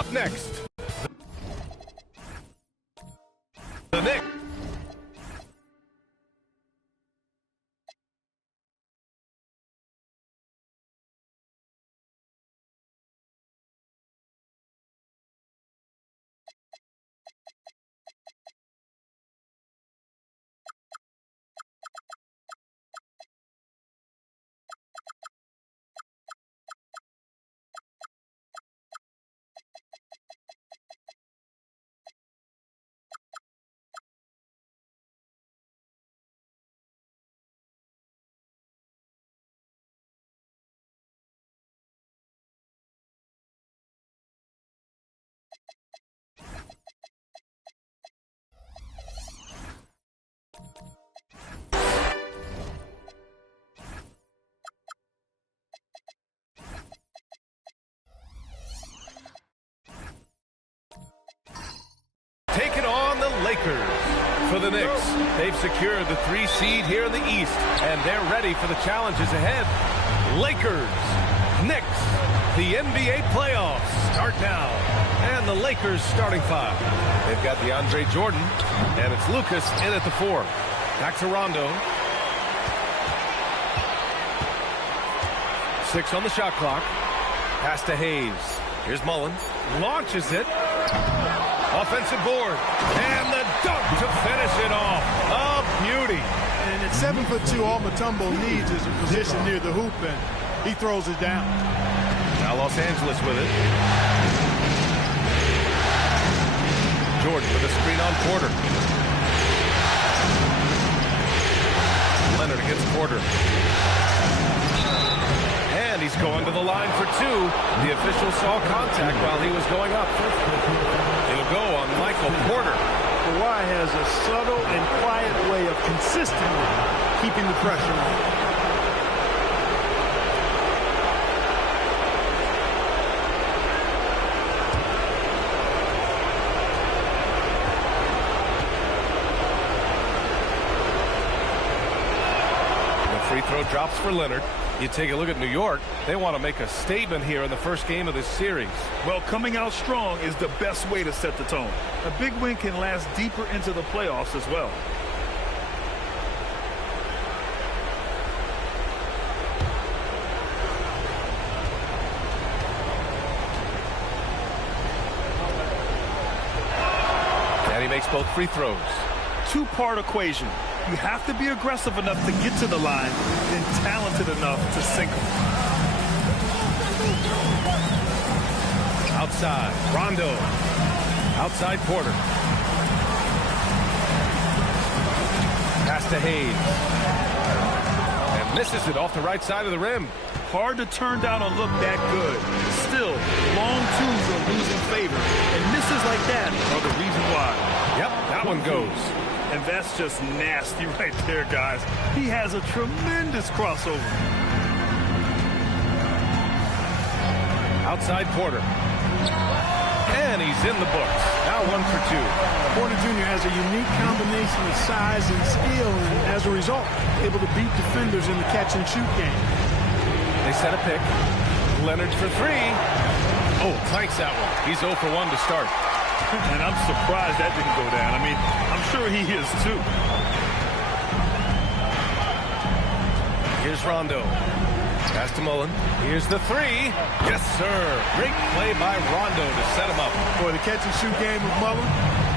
Up next, the Knicks. Taking on the Lakers. For the Knicks, they've secured the 3 seed here in the East, and they're ready for the challenges ahead. Lakers, Knicks, the NBA playoffs start now. And the Lakers starting 5. They've got DeAndre Jordan, and it's Lucas in at the 4. Back to Rondo. 6 on the shot clock. Pass to Hayes. Here's Mullen. Launches it. Offensive board. And the dunk to finish it off. A beauty. And at 7'2", all Mutombo needs is a position near the hoop, and he throws it down. Now Los Angeles with it. Jordan with a screen on Porter. Leonard against Porter. And he's going to the line for 2. The official saw contact while he was going up. He'll go on Michael Porter. Kawhi has a subtle and quiet way of consistently keeping the pressure on. Free throw drops for Leonard. You take a look at New York. They want to make a statement here in the first game of this series. Well, coming out strong is the best way to set the tone. A big win can last deeper into the playoffs as well. And he makes both free throws. Two-part equation. You have to be aggressive enough to get to the line, then talented enough to sink them. Outside, Rondo. Outside, Porter. Pass to Hayes. And misses it off the right side of the rim. Hard to turn down a look that good. Still, long twos are losing favor, and misses like that are the reason why. Yep, that one goes. And that's just nasty right there, guys. He has a tremendous crossover. Outside Porter. And he's in the books. Now 1 for 2. Porter Jr. has a unique combination of size and skill, and as a result, able to beat defenders in the catch-and-shoot game. They set a pick. Leonard for 3. Oh, clanks that one. He's 0 for 1 to start. And I'm surprised that didn't go down. I mean, I'm sure he is too. Here's Rondo. Pass to Mullen. Here's the 3. Yes, sir. Great play by Rondo to set him up. For the catch-and-shoot game of Mullen,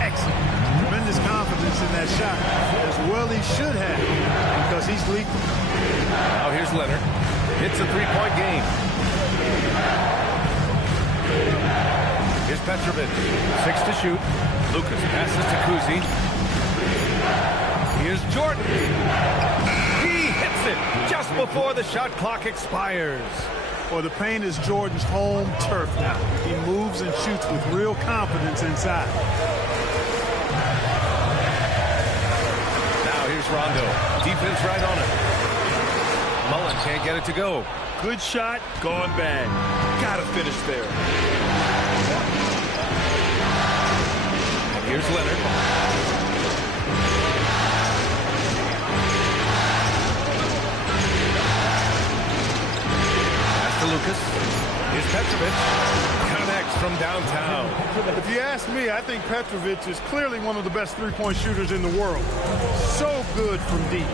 excellent. Tremendous confidence in that shot. As well he should have, because he's lethal. Now here's Leonard. It's a 3-point game. Here's Petrovic. 6 to shoot. Lucas passes to Kuzi. Here's Jordan. He hits it just before the shot clock expires. Well, the paint is Jordan's home turf now. He moves and shoots with real confidence inside. Now here's Rondo. Defense right on it. Mullen can't get it to go. Good shot, gone bad. Gotta finish there. And here's Leonard. Pass to Lucas. Here's Petrovic. Connects from downtown. If you ask me, I think Petrovic is clearly one of the best three-point shooters in the world. So good from deep.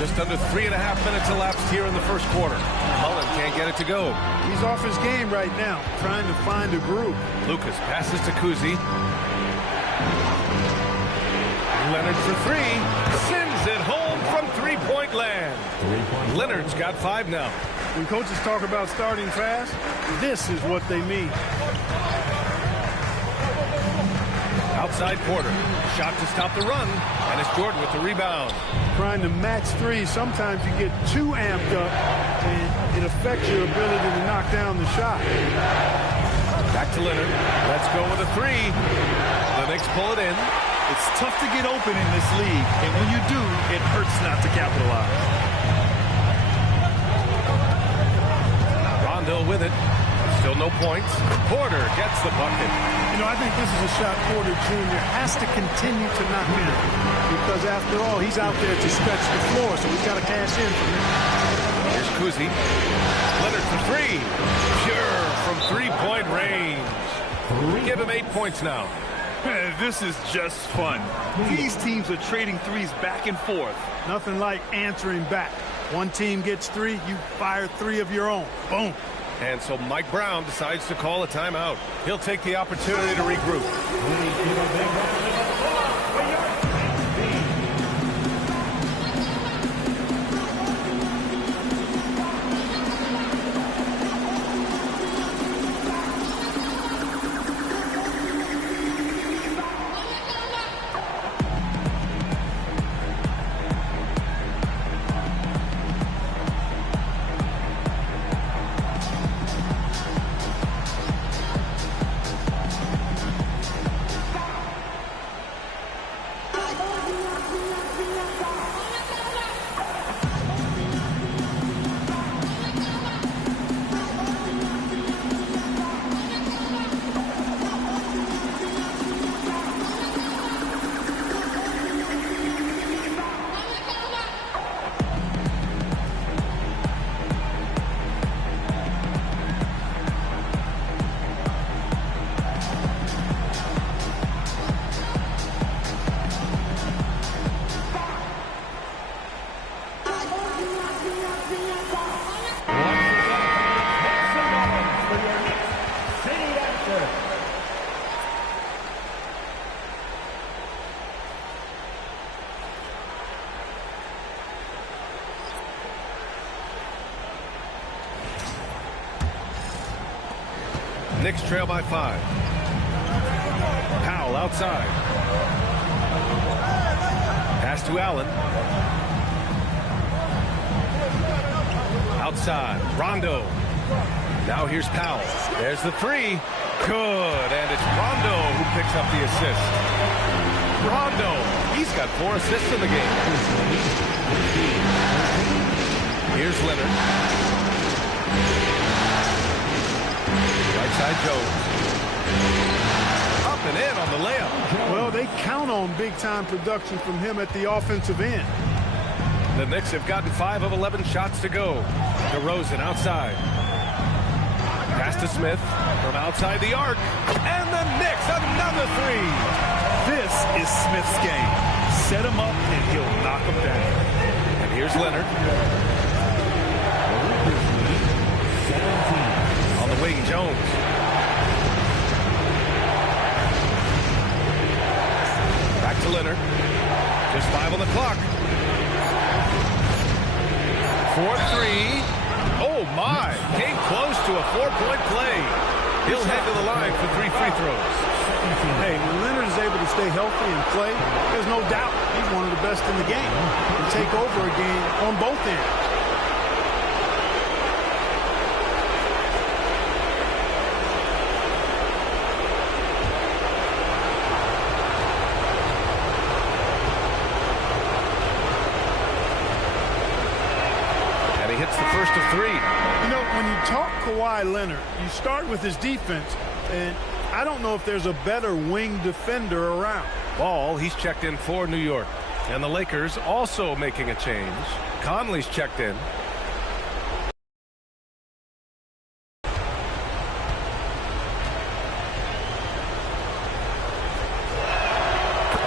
Just under 3.5 minutes elapsed here in the first quarter. Mullen can't get it to go. He's off his game right now, trying to find a groove. Lucas passes to Kuzi. Leonard for three. Sends it home from three-point land. Leonard's got 5 now. When coaches talk about starting fast, this is what they mean. Outside Porter. Shot to stop the run. And it's Jordan with the rebound. Trying to match threes, sometimes you get too amped up, and it affects your ability to knock down the shot. Back to Leonard. Let's go with a 3. The Knicks pull it in. It's tough to get open in this league, and when you do, it hurts not to capitalize. Rondo with it. Still no points. Porter gets the bucket. You know, I think this is a shot Porter Jr. has to continue to knock down, because after all, he's out there to stretch the floor, so he's got to cash in from there. Here's Kuzi. Leonard for 3. Pure from three-point range. Give him 8 points now. This is just fun. These teams are trading threes back and forth. Nothing like answering back. One team gets 3, you fire 3 of your own. Boom. And so Mike Brown decides to call a timeout. He'll take the opportunity to regroup. Knicks trail by 5. Powell outside. Pass to Allen. Outside. Rondo. Now here's Powell. There's the 3. Good. And it's Rondo who picks up the assist. Rondo. He's got 4 assists in the game. Here's Leonard. Right side Jones. Up and in on the layup. Well, they count on big-time production from him at the offensive end. The Knicks have gotten 5 of 11 shots to go. DeRozan outside. Pass to Smith from outside the arc. And the Knicks another 3. This is Smith's game. Set him up and he'll knock him down. And here's Leonard. On the wing, Jones. Back to Leonard. Just 5 on the clock. 4-3. Oh, my. Came close to a 4-point play. He'll head to the line for 3 free throws. Hey, when Leonard is able to stay healthy and play, there's no doubt he's one of the best in the game. He can take over a game on both ends. Hits the first of 3. You know, when you talk Kawhi Leonard, you start with his defense, and I don't know if there's a better wing defender around. Ball, he's checked in for New York. And the Lakers also making a change. Conley's checked in.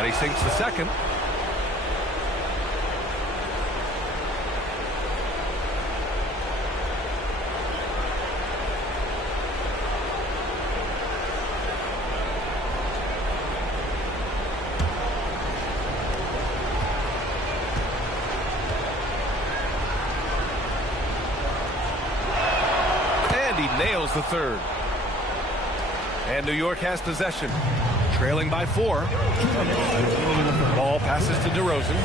But he sinks the second. Nails the third. And New York has possession, trailing by 4. Ball passes to DeRozan.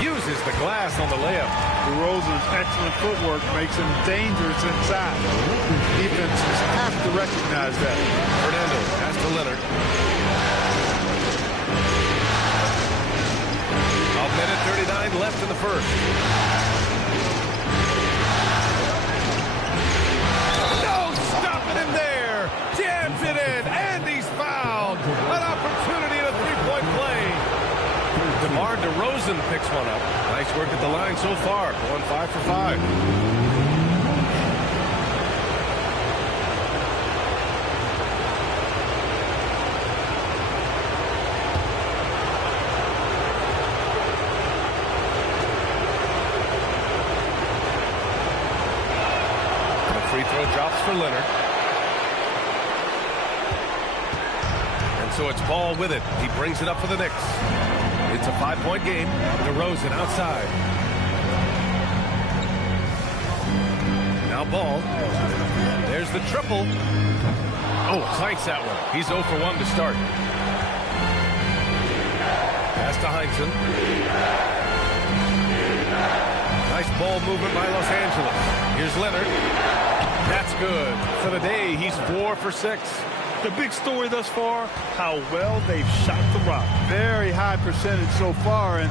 Uses the glass on the layup. DeRozan's excellent footwork makes him dangerous inside. Defenses have to recognize that. Fernando pass to Leonard. A minute 39 left in the first. There, jams it in, and he's fouled. An opportunity at a three-point play. DeMar DeRozan picks one up. Nice work at the line so far, going 5 for 5. The free throw drops for Leonard. So it's Ball with it. He brings it up for the Knicks. It's a 5-point game. DeRozan outside. Now Ball. There's the triple. Oh, clanks that one. He's 0 for 1 to start. Pass to Heinsohn. Nice ball movement by Los Angeles. Here's Leonard. That's good. For the day, he's 4 for 6. The big story thus far, how well they've shot the rock. Very high percentage so far, and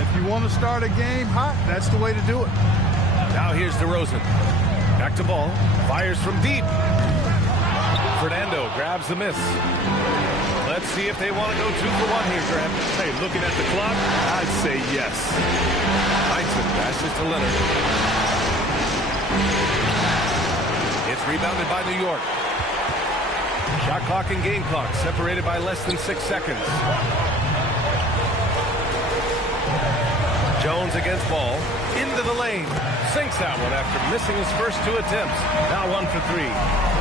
if you want to start a game hot, that's the way to do it. Now here's DeRozan. Back to Ball. Fires from deep. Fernando grabs the miss. Let's see if they want to go 2 for 1 here, Grant. Hey, looking at the clock, I'd say yes. Heinsohn passes to Leonard. It's rebounded by New York. Shot clock and game clock separated by less than 6 seconds. Jones against Ball. Into the lane. Sinks that one after missing his first 2 attempts. Now 1 for 3.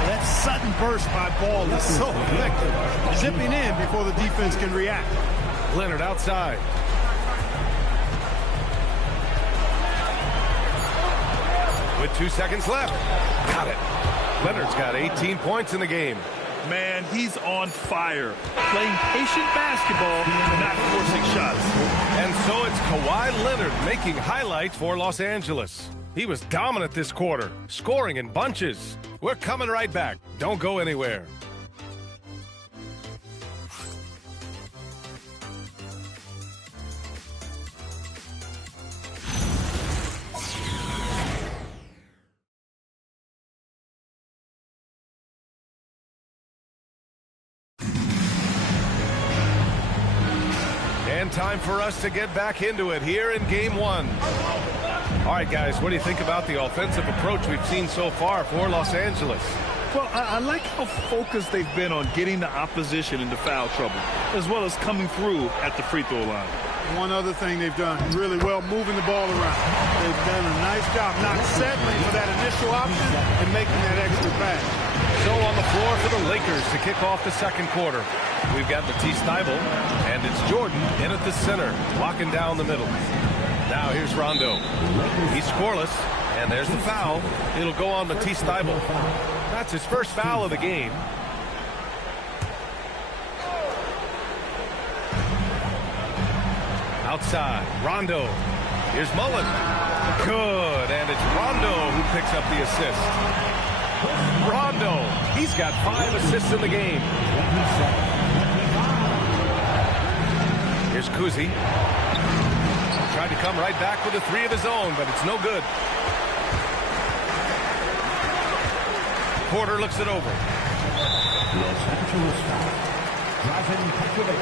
That sudden burst by Ball is so effective. Zipping in before the defense can react. Leonard outside. With 2 seconds left. Got it. Leonard's got 18 points in the game. Man, he's on fire. Playing patient basketball, not forcing shots. And so it's Kawhi Leonard making highlights for Los Angeles. He was dominant this quarter, scoring in bunches. We're coming right back. Don't go anywhere. Time for us to get back into it here in game 1. All right, guys, what do you think about the offensive approach we've seen so far for Los Angeles? Well, I like how focused they've been on getting the opposition into foul trouble, as well as coming through at the free throw line. One other thing they've done really well, moving the ball around. They've done a nice job not settling for that initial option and making that extra pass. So on the floor for the Lakers to kick off the second quarter. We've got Matisse Thybulle, and it's Jordan in at the center, locking down the middle. Now here's Rondo. He's scoreless, and there's the foul. It'll go on Matisse Thybulle. That's his first foul of the game. Outside, Rondo. Here's Mullen. Good, and it's Rondo who picks up the assist. Rondo, he's got 5 assists in the game. Here's Kuzi. Tried to come right back with a 3 of his own, but it's no good. Porter looks it over. Los Angeles foul. Drazen Petrovic.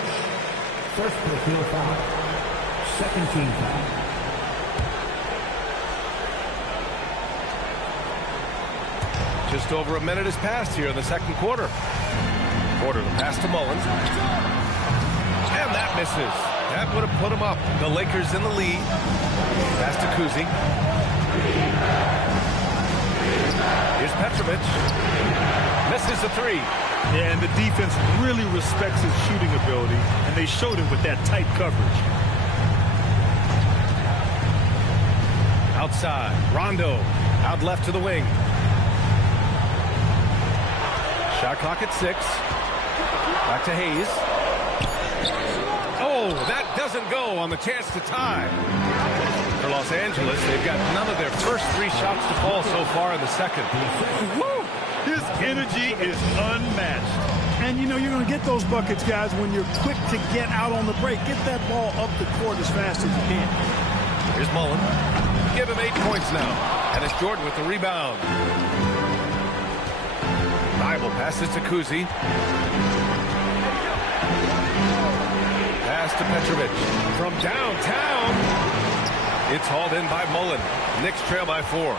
First personal foul. Second team foul. Just over a minute has passed here in the second quarter. Porter, the pass to Mullins. And that misses. That would have put him up. The Lakers in the lead. Pass to Kuzi. Here's Petrovic. Misses the three. Yeah, and the defense really respects his shooting ability, and they showed it with that tight coverage. Outside, Rondo, out left to the wing. Shot clock at 6. Back to Hayes. Oh, that doesn't go on the chance to tie. For Los Angeles, they've got none of their first 3 shots to fall so far in the second. Woo! His energy is unmatched. And, you know, you're going to get those buckets, guys, when you're quick to get out on the break. Get that ball up the court as fast as you can. Here's Mullen. Give him 8 points now. And it's Jordan with the rebound. Bible passes to Kuzi. Pass to Petrovic. From downtown. It's hauled in by Mullen. Knicks trail by 4.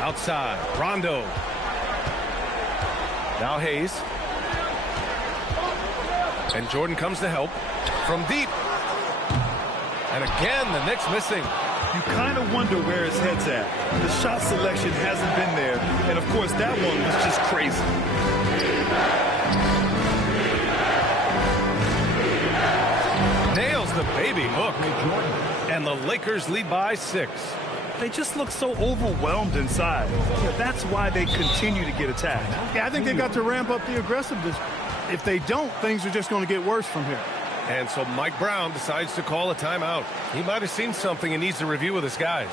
Outside, Rondo. Now Hayes. And Jordan comes to help from deep. And again, the Knicks missing. You kind of wonder where his head's at. The shot selection hasn't been there. And, of course, that one was just crazy. Nails the baby hook. And the Lakers lead by 6. They just look so overwhelmed inside. Yeah, that's why they continue to get attacked. Yeah, I think they've got to ramp up the aggressiveness. If they don't, things are just going to get worse from here. And so Mike Brown decides to call a timeout. He might have seen something and needs to review with his guys.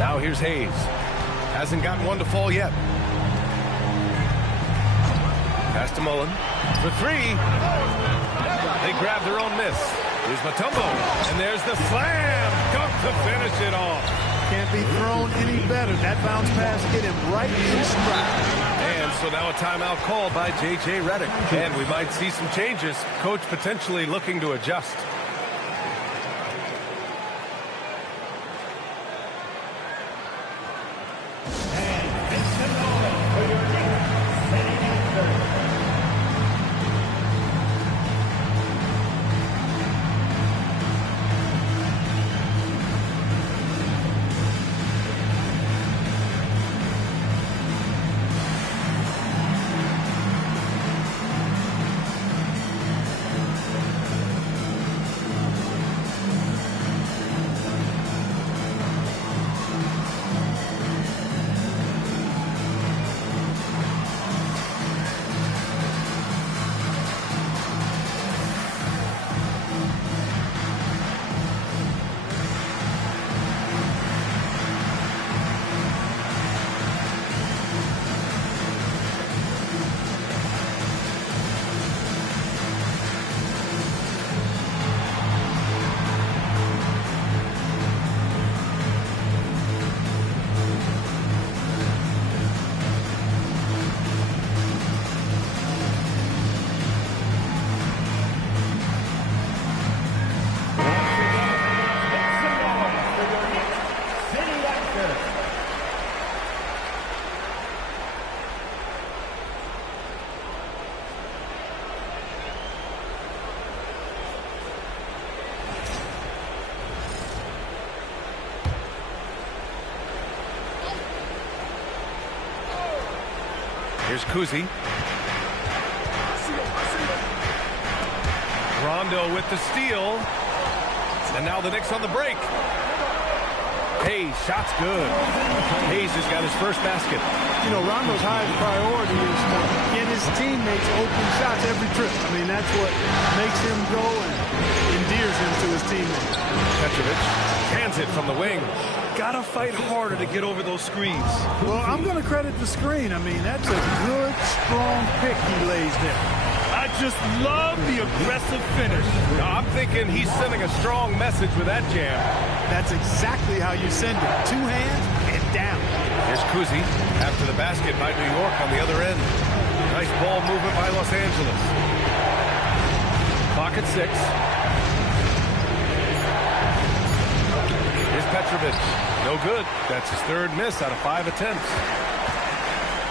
Now here's Hayes. Hasn't gotten one to fall yet. Pass to Mullen for 3. They grab their own miss. Here's Mutombo. And there's the slam. Dunk to finish it off. Can't be thrown any better. That bounce pass hit him right in stride. And so now a timeout called by J.J. Redick. And we might see some changes. Coach potentially looking to adjust. Here's Kuzi. Rondo with the steal. And now the Knicks on the break. Hayes, shot's good. Hayes has got his first basket. You know, Rondo's highest priority is to get his teammates open shots every trip. I mean, that's what makes him go and endears him to his teammates. Petrovic hands it from the wing. Gotta fight harder to get over those screens. Well, I'm going to credit the screen. I mean, that's a good, strong pick he lays there. I just love the aggressive finish. I'm thinking he's sending a strong message with that jam. That's exactly how you send it. Two hands and down. Here's Kuzi after the basket by New York on the other end. Nice ball movement by Los Angeles. Clock at 6. Here's Petrovic. No good. That's his third miss out of 5 attempts.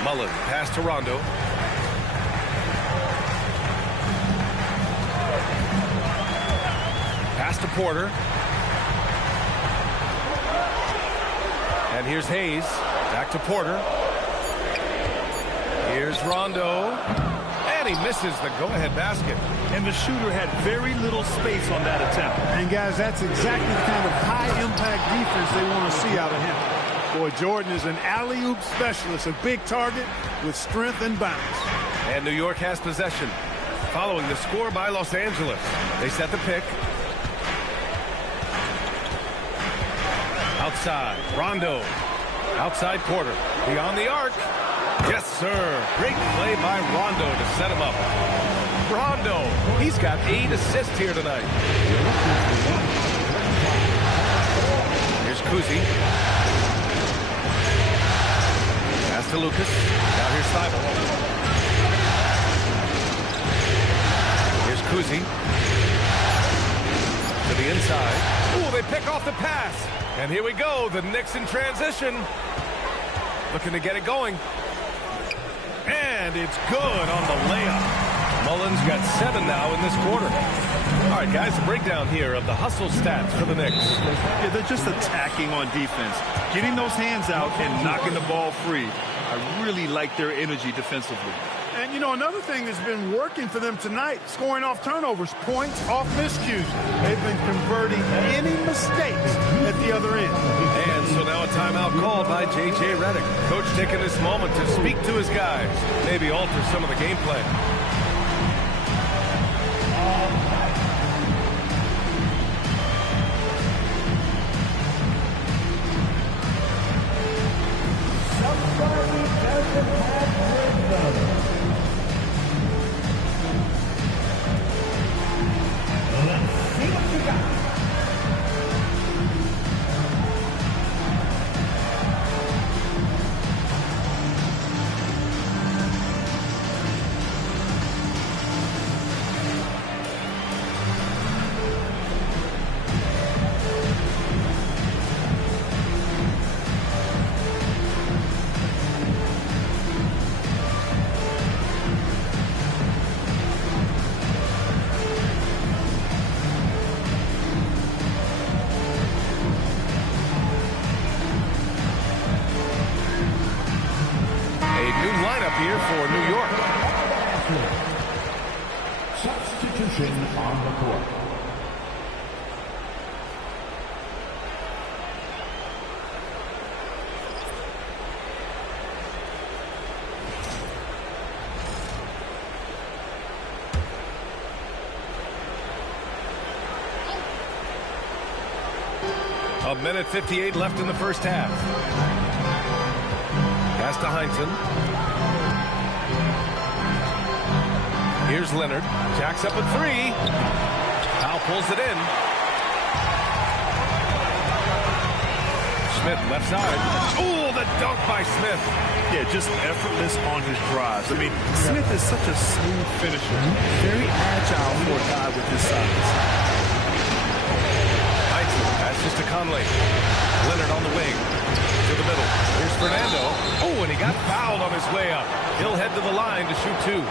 Mullen pass to Rondo. Pass to Porter. And here's Hayes. Back to Porter. Here's Rondo. And he misses the go-ahead basket. And the shooter had very little space on that attempt. And, guys, that's exactly the kind of high-impact defense they want to see out of him. Boy, Jordan is an alley-oop specialist, a big target with strength and bounce. And New York has possession. Following the score by Los Angeles. They set the pick. Outside, Rondo. Outside Porter. Beyond the arc. Yes, sir. Great play by Rondo to set him up. Rondo, he's got 8 assists here tonight. Here's Kuzi. Pass to Lucas. Now here's Seibel. Here's Kuzi. To the inside. Ooh, they pick off the pass. And here we go, the Knicks in transition. Looking to get it going. And it's good on the layup. Mullen's got 7 now in this quarter. All right, guys, a breakdown here of the hustle stats for the Knicks. Yeah, they're just attacking on defense. Getting those hands out and knocking the ball free. I really like their energy defensively. And, you know, another thing that's been working for them tonight, scoring off turnovers, points off miscues. They've been converting any mistakes at the other end. And so now a timeout called by J.J. Redick. Coach taking this moment to speak to his guys, maybe alter some of the game plan. Here for New York. Substitution on the court. A minute 58 left in the first half. Pass to Heinsohn. Here's Leonard. Jacks up a 3. Powell pulls it in. Smith left side. Ooh, the dunk by Smith. Yeah, just effortless on his drives. I mean, Smith is such a smooth finisher. Very agile for a guy with his size. Heinsohn passes to Conley. Leonard on the wing. To the middle. Here's Fernando. Oh, and he got fouled on his way up. He'll head to the line to shoot 2.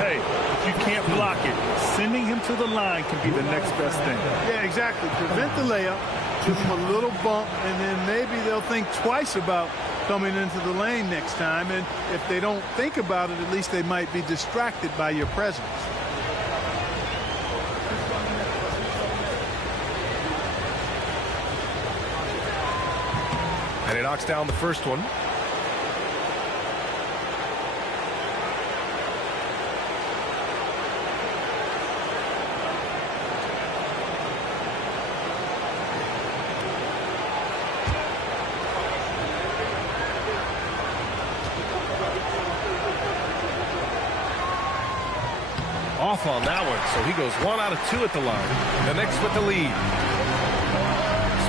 Hey, if you can't block it, sending him to the line can be the next best thing. Yeah, exactly. Prevent the layup, give them a little bump, and then maybe they'll think twice about coming into the lane next time. And if they don't think about it, at least they might be distracted by your presence. And he knocks down the first one. Off on that one, so he goes 1 out of 2 at the line. The Knicks with the lead.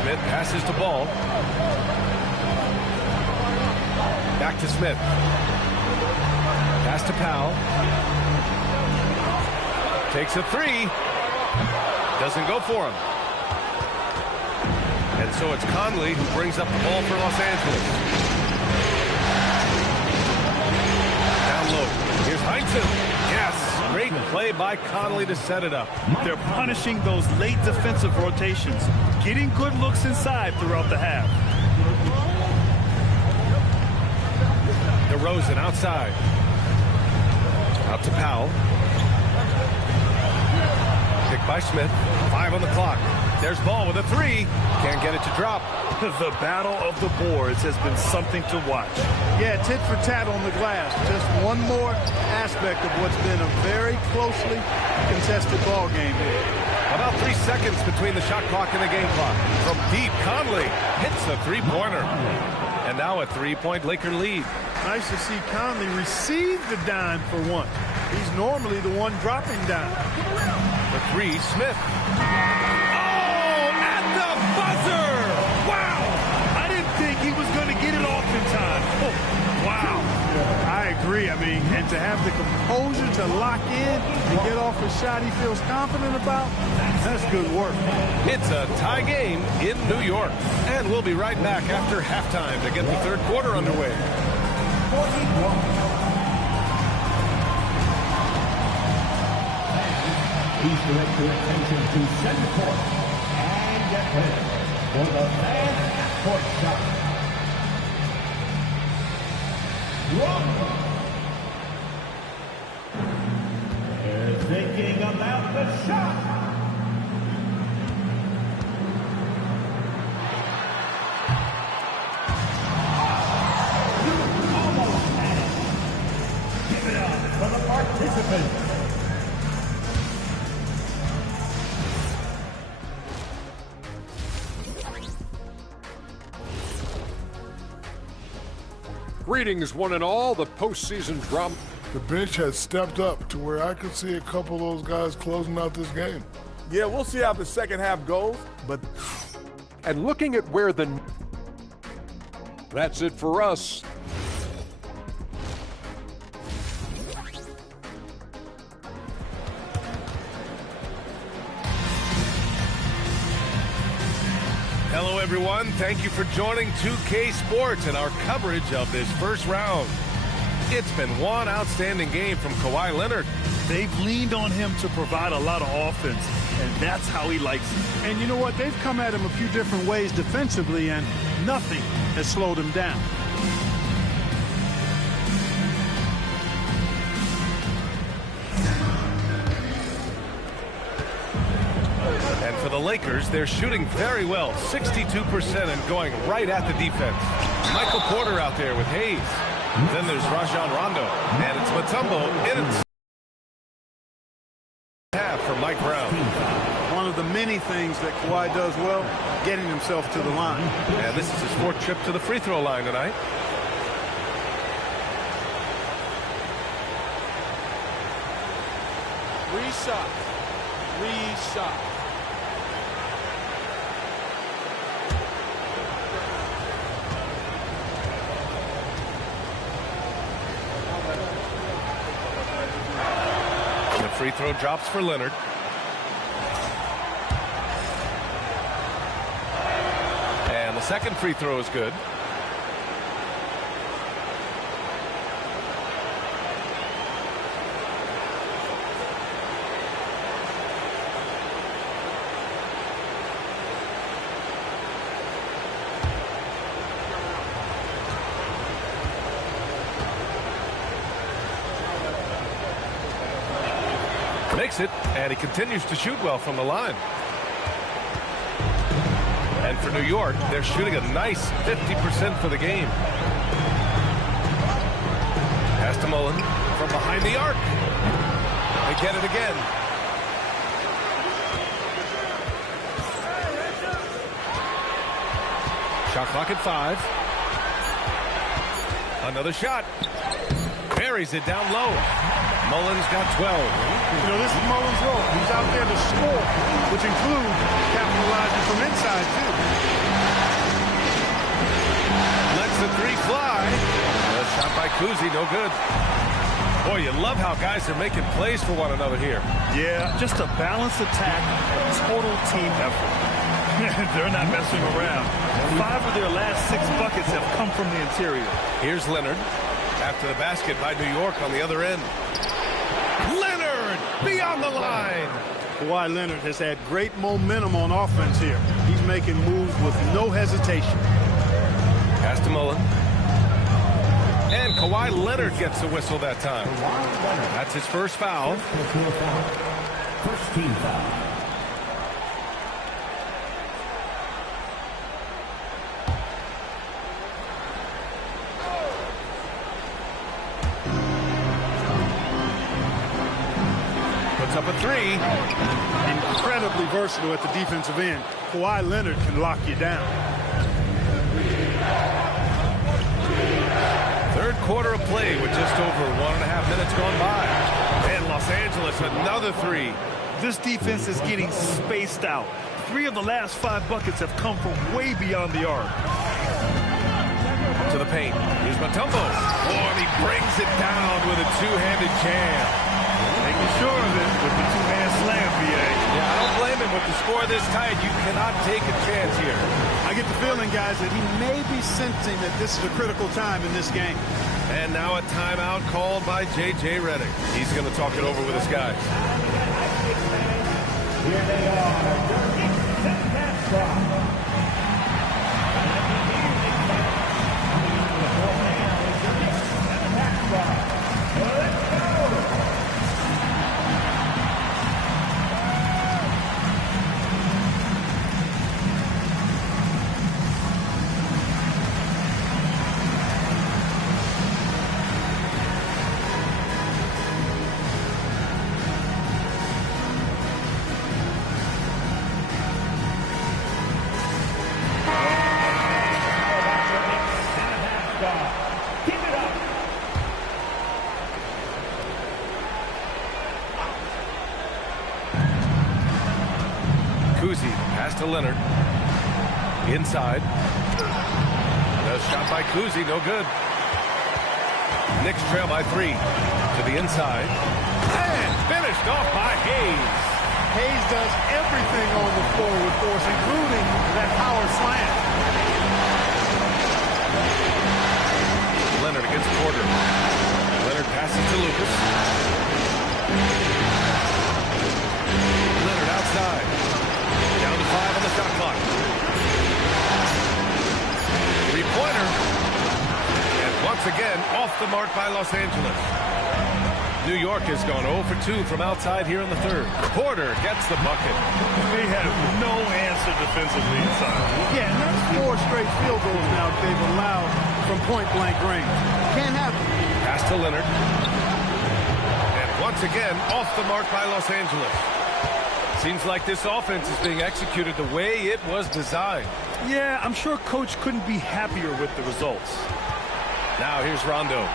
Smith passes to Ball. Back to Smith. Pass to Powell. Takes a 3. Doesn't go for him. And so it's Conley who brings up the ball for Los Angeles. Down low. Here's Heinsohn. Yes, great play by Conley to set it up. They're punishing those late defensive rotations, getting good looks inside throughout the half. DeRozan outside. Out to Powell. Picked by Smith. 5 on the clock. There's Ball with a 3. Can't get it to drop. The battle of the boards has been something to watch. Yeah, tit for tat on the glass. Just one more aspect of what's been a very closely contested ball game here. About 3 seconds between the shot clock and the game clock. From deep, Conley hits a 3-pointer. And now a 3-point Laker lead. Nice to see Conley receive the dime for once. He's normally the one dropping dime. The 3, Smith. Oh, at the buzzer! Wow! I didn't think he was going to get it off in time. Oh, wow. I agree. I mean, and to have the composure to lock in and get off a shot he feels confident about, that's good work. It's a tie game in New York. And we'll be right back after halftime to get the third quarter underway. 41. Please direct your attention to center court and get ready for the fan court shot. They're thinking about the shot. Almost had it. Give it up for the participants. Greetings, one and all. The postseason drama. The bench has stepped up to where I could see a couple of those guys closing out this game. Yeah, we'll see how the second half goes, but... And looking at where the... That's it for us. Hello, everyone. Thank you for joining 2K Sports and our coverage of this first round. It's been one outstanding game from Kawhi Leonard. They've leaned on him to provide a lot of offense, and that's how he likes it. And you know what? They've come at him a few different ways defensively, and nothing has slowed him down. And for the Lakers, they're shooting very well, 62% and going right at the defense. Michael Porter out there with Hayes. Then there's Rajon Rondo, and it's Mutombo in its half for Mike Brown. One of the many things that Kawhi does well, getting himself to the line. And this is his 4th trip to the free throw line tonight. Reshot. The free throw drops for Leonard. And the second free throw is good. Makes it, and he continues to shoot well from the line. And for New York, they're shooting a nice 50% for the game. Pass to Mullen from behind the arc. They get it again. Shot clock at 5. Another shot. Buries it down low. Mullen's got 12. You know, this is Mullen's role. He's out there to score, which includes capitalizing from inside, too. Lets the 3 fly. A shot by Kuzi, no good. Boy, you love how guys are making plays for one another here. Yeah, just a balanced attack, total team effort. They're not messing around. 5 of their last 6 buckets have come from the interior. Here's Leonard after the basket by New York on the other end. Leonard beyond the line. Kawhi Leonard has had great momentum on offense here. He's making moves with no hesitation. Pass to Mullen. And Kawhi Leonard gets the whistle that time. That's his first foul. First team foul. Puts up a 3. Incredibly versatile at the defensive end. Kawhi Leonard can lock you down. Third quarter of play with just over 1.5 minutes gone by. And Los Angeles, another 3. This defense is getting spaced out. 3 of the last 5 buckets have come from way beyond the arc. To the paint. Here's Mutombo. Oh, and he brings it down with a two-handed jam. Making sure of it with the two-hand slam, BA. Yeah, I don't blame him. With the score this tight, you cannot take a chance here. I get the feeling, guys, that he may be sensing that this is a critical time in this game. And now a timeout called by J.J. Redick. He's going to talk it over with his guys. Here they are. Kuzi, pass to Leonard. Inside. A shot by Kuzi, no good. Knicks trail by 3. To the inside. And finished off by Hayes. Hayes does everything on the floor with force, including that power slam. Leonard against Porter. Leonard passes to Lucas. Leonard outside. Down to 5 on the shot clock. 3-pointer. And once again, off the mark by Los Angeles. New York has gone 0 for 2 from outside here in the third. Porter gets the bucket. They have no answer defensively inside. Yeah, and that's 4 straight field goals now they've allowed from point-blank range. Can't happen. Pass to Leonard. And once again, off the mark by Los Angeles. Seems like this offense is being executed the way it was designed. Yeah, I'm sure Coach couldn't be happier with the results. Now here's Rondo.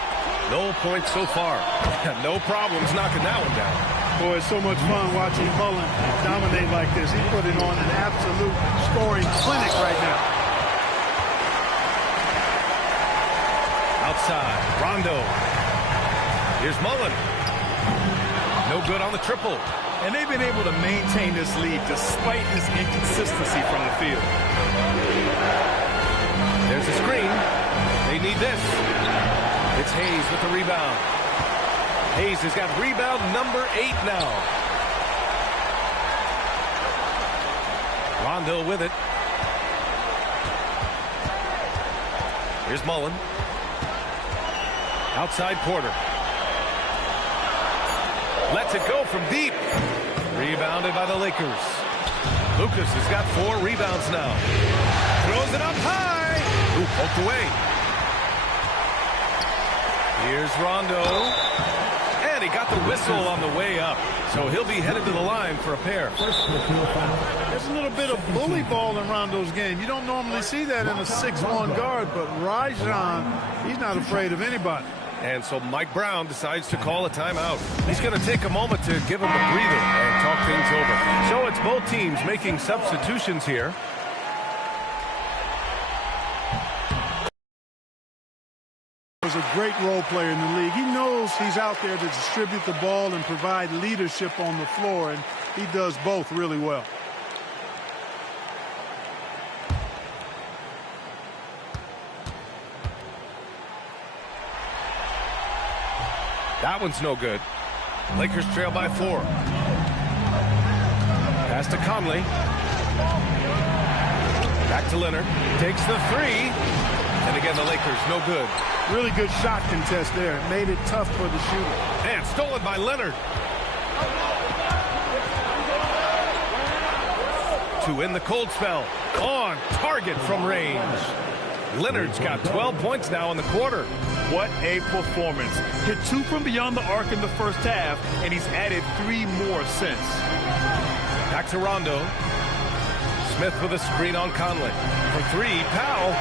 No points so far. No problems knocking that one down. Boy, it's so much fun watching Mullen dominate like this. He's putting on an absolute scoring clinic right now. Outside, Rondo. Here's Mullen. No good on the triple. And they've been able to maintain this lead despite this inconsistency from the field. There's a screen. They need this. It's Hayes with the rebound. Hayes has got rebound number 8 now. Rondo with it. Here's Mullen. Outside Porter. Lets it go from deep. Rebounded by the Lakers. Lucas has got 4 rebounds now. Throws it up high. Ooh, poked away. Here's Rondo. And he got the whistle on the way up. So he'll be headed to the line for a pair. There's a little bit of bully ball in Rondo's game. You don't normally see that in a 6'1 guard, but Rajon, he's not afraid of anybody. And so Mike Brown decides to call a timeout. He's going to take a moment to give him a breather and talk things over. So it's both teams making substitutions here. He's a great role player in the league. He knows he's out there to distribute the ball and provide leadership on the floor, and he does both really well. That one's no good. Lakers trail by 4. Pass to Conley. Back to Leonard. Takes the 3. And again, the Lakers, no good. Really good shot contest there. It made it tough for the shooter. And stolen by Leonard. To win the cold spell. On target from range. Leonard's got 12 points now in the quarter. What a performance. Hit 2 from beyond the arc in the first half, and he's added 3 more since. Back to Rondo. Smith with a screen on Conley. For 3, Powell.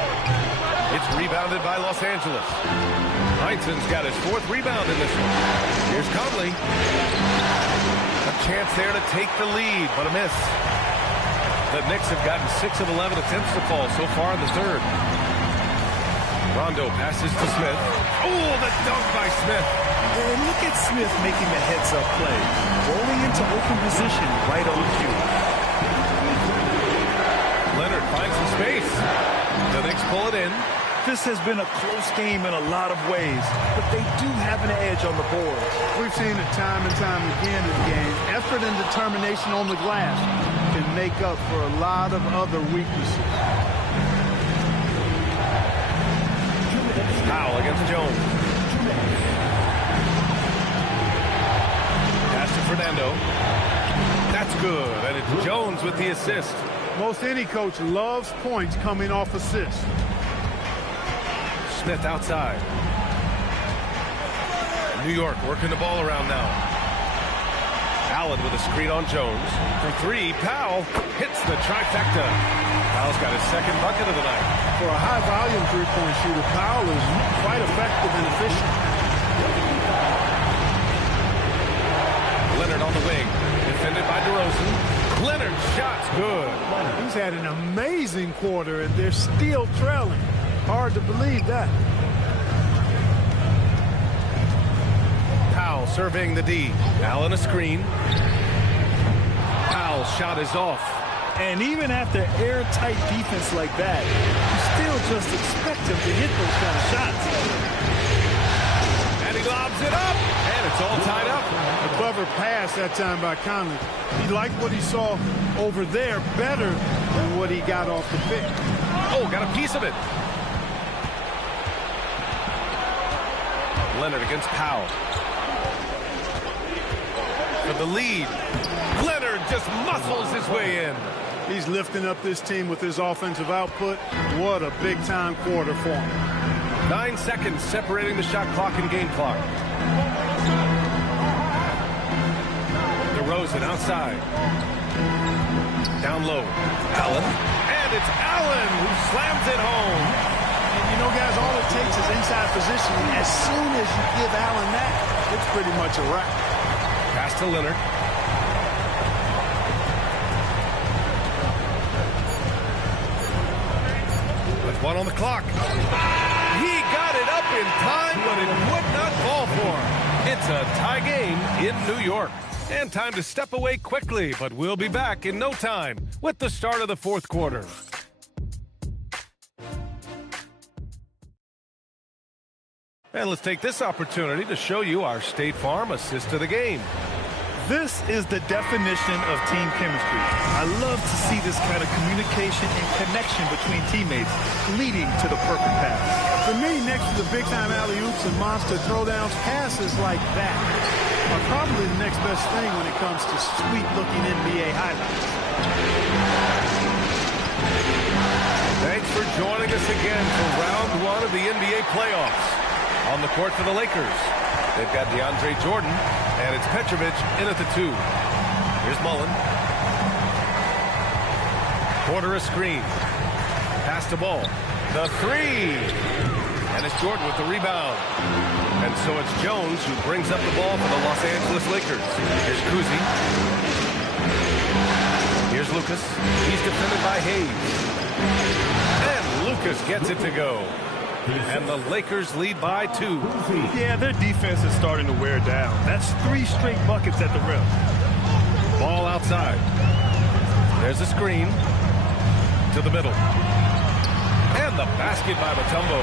It's rebounded by Los Angeles. Heinsohn's got his 4th rebound in this one. Here's Conley. A chance there to take the lead, but a miss. The Knicks have gotten 6 of 11 attempts to fall so far in the third. Rondo passes to Smith. Oh, the dunk by Smith. And look at Smith making the heads-up play. Rolling into open position right on cue. Leonard finds some space. The Knicks pull it in. This has been a close game in a lot of ways, but they do have an edge on the board. We've seen it time and time again in games. Effort and determination on the glass can make up for a lot of other weaknesses. Foul against Jones. Pass to Fernando. That's good, and it's Jones with the assist. Most any coach loves points coming off assists. Smith outside. New York working the ball around now. Allen with a screen on Jones. For 3, Powell hits the trifecta. Powell's got his 2nd bucket of the night. For a high-volume three-point shooter, Powell is quite effective and efficient. Leonard on the wing. Defended by DeRozan. Leonard's shot's good. He's had an amazing quarter, and they're still trailing. Hard to believe that. Powell surveying the D. Allen a screen. Powell's shot is off. And even after airtight defense like that, you still just expect him to hit those kind of shots. And he lobs it up, and it's all tied up. A clever pass that time by Conley. He liked what he saw over there better than what he got off the pick. Oh, got a piece of it. Leonard against Powell. For the lead. Leonard just muscles his way in. He's lifting up this team with his offensive output. What a big-time quarter for him. 9 seconds separating the shot clock and game clock. DeRozan outside. Down low. Allen. And it's Allen who slams it home. And you know, guys, all it takes is inside positioning. As soon as you give Allen that, it's pretty much a wrap. Pass to Leonard. With 1 on the clock. He got it up in time, but it would not fall for him. It's a tie game in New York. And time to step away quickly, but we'll be back in no time with the start of the 4th quarter. And let's take this opportunity to show you our State Farm assist of the game. This is the definition of team chemistry. I love to see this kind of communication and connection between teammates leading to the perfect pass. For me, next to the big-time alley-oops and monster throwdowns, passes like that are probably the next best thing when it comes to sweet-looking NBA highlights. Thanks for joining us again for round one of the NBA playoffs. On the court for the Lakers, they've got DeAndre Jordan, and it's Petrovic in at the 2. Here's Mullen. Quarter a screen. Pass the ball. The 3. And it's Jordan with the rebound. And so it's Jones who brings up the ball for the Los Angeles Lakers. Here's Kuzi. Here's Lucas. He's defended by Hayes. And Lucas gets it to go. And the Lakers lead by 2. Yeah, their defense is starting to wear down. That's 3 straight buckets at the rim. Ball outside. There's a screen to the middle. And the basket by Mutombo.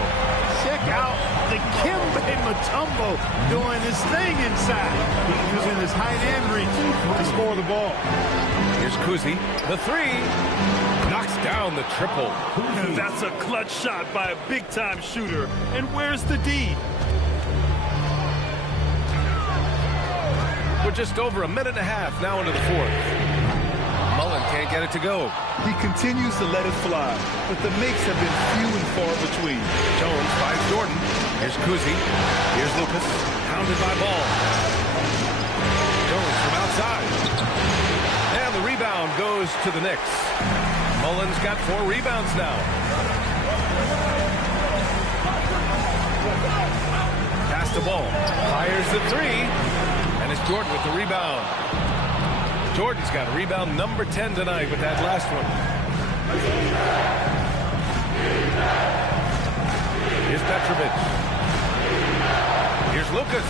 Check out the Dikembe Mutombo doing his thing inside. Using his height and reach to score the ball. Here's Kuzi. The 3. Knocks down the triple. That's a clutch shot by a big-time shooter. And where's the D? We're just over a minute and a half now into the 4th. Mullen can't get it to go. He continues to let it fly, but the makes have been few and far between. Jones finds Jordan. Here's Kuzi. Here's Lucas. Pounded by Ball. Jones from outside. And the rebound goes to the Knicks. Mullen's got 4 rebounds now. Pass the ball. Fires the 3. And it's Jordan with the rebound. Jordan's got rebound number 10 tonight with that last one. Here's Petrovic. Here's Lucas.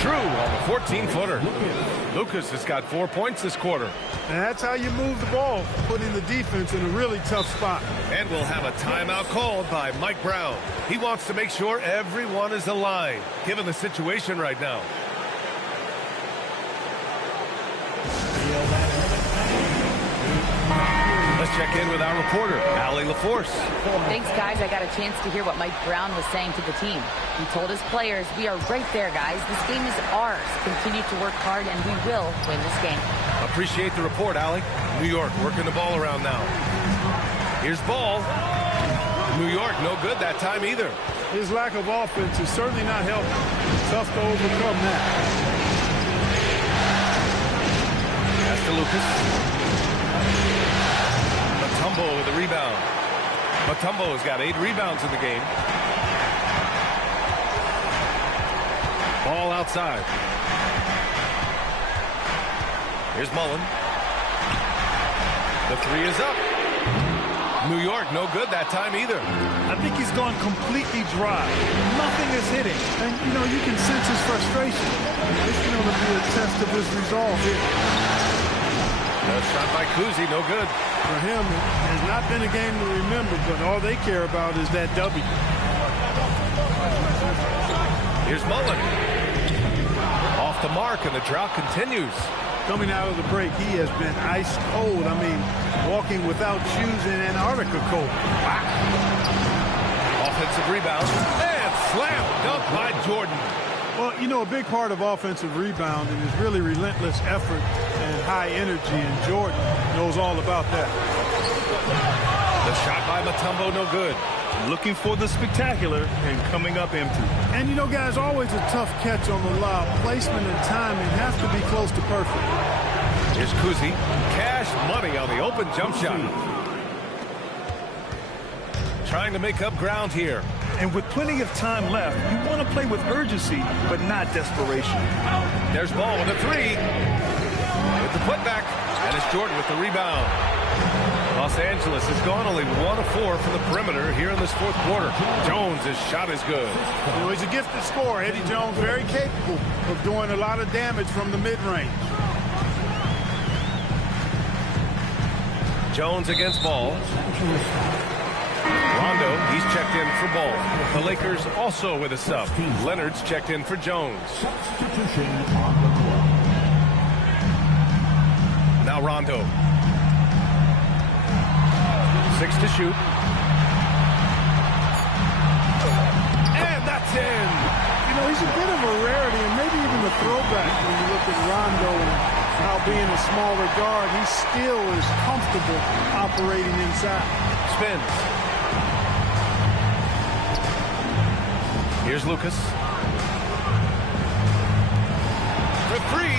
True on the 14-footer. Lucas has got 4 points this quarter. And that's how you move the ball, putting the defense in a really tough spot. And we'll have a timeout called by Mike Brown. He wants to make sure everyone is aligned, given the situation right now. Let's check in with our reporter, Allie LaForce. Thanks, guys. I got a chance to hear what Mike Brown was saying to the team. He told his players, we are right there, guys. This game is ours. Continue to work hard, and we will win this game. Appreciate the report, Allie. New York working the ball around now. Here's Ball. New York, no good that time either. His lack of offense is certainly not helping. Tough to overcome that. That's to Lucas. Mutombo with a rebound. Mutombo's got 8 rebounds in the game. Ball outside. Here's Mullen. The 3 is up. New York, no good that time either. I think he's gone completely dry. Nothing is hitting. And, you can sense his frustration. It's going to be a test of his resolve here. Shot by Kuzi, no good. For him, it has not been a game to remember, but all they care about is that W. Here's Mullen. Off the mark, and the drought continues. Coming out of the break, he has been ice cold. I mean, walking without shoes in Antarctica cold. Wow. Offensive rebound. And slam dunk by Jordan. Well, a big part of offensive rebounding is really relentless effort and high energy, and Jordan knows all about that. The shot by Mutombo, no good. Looking for the spectacular and coming up empty. And, guys, always a tough catch on the lob. Placement and timing have to be close to perfect. Here's Kuzi. Cash money on the open jump shot. Trying to make up ground here. And with plenty of time left, you want to play with urgency, but not desperation. There's Ball with a 3. With the putback. And it's Jordan with the rebound. Los Angeles has gone only 1 of 4 from the perimeter here in this 4th quarter. Jones' shot is good. He's a gifted scorer. Eddie Jones, very capable of doing a lot of damage from the mid-range. Jones against Ball. Rondo, he's checked in for Ball. The Lakers also with a sub. Leonard's checked in for Jones. Now Rondo. 6 to shoot. And that's in. You know, he's a bit of a rarity and maybe even a throwback when you look at Rondo and how being a smaller guard, he still is comfortable operating inside. Spins. Here's Lucas. For three.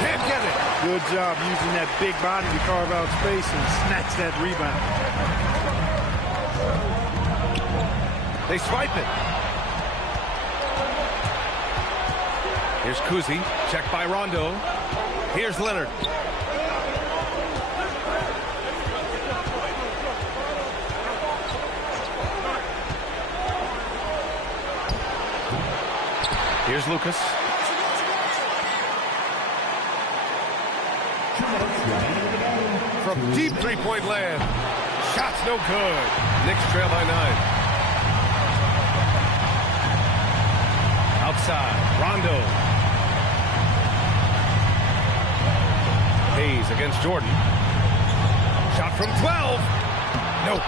Can't get it. Good job using that big body to carve out space and snatch that rebound. They swipe it. Here's Kuzi. Checked by Rondo. Here's Leonard. Here's Lucas. From deep three-point land. Shots no good. Knicks trail by 9. Outside. Rondo. Hayes against Jordan. Shot from 12. Nope.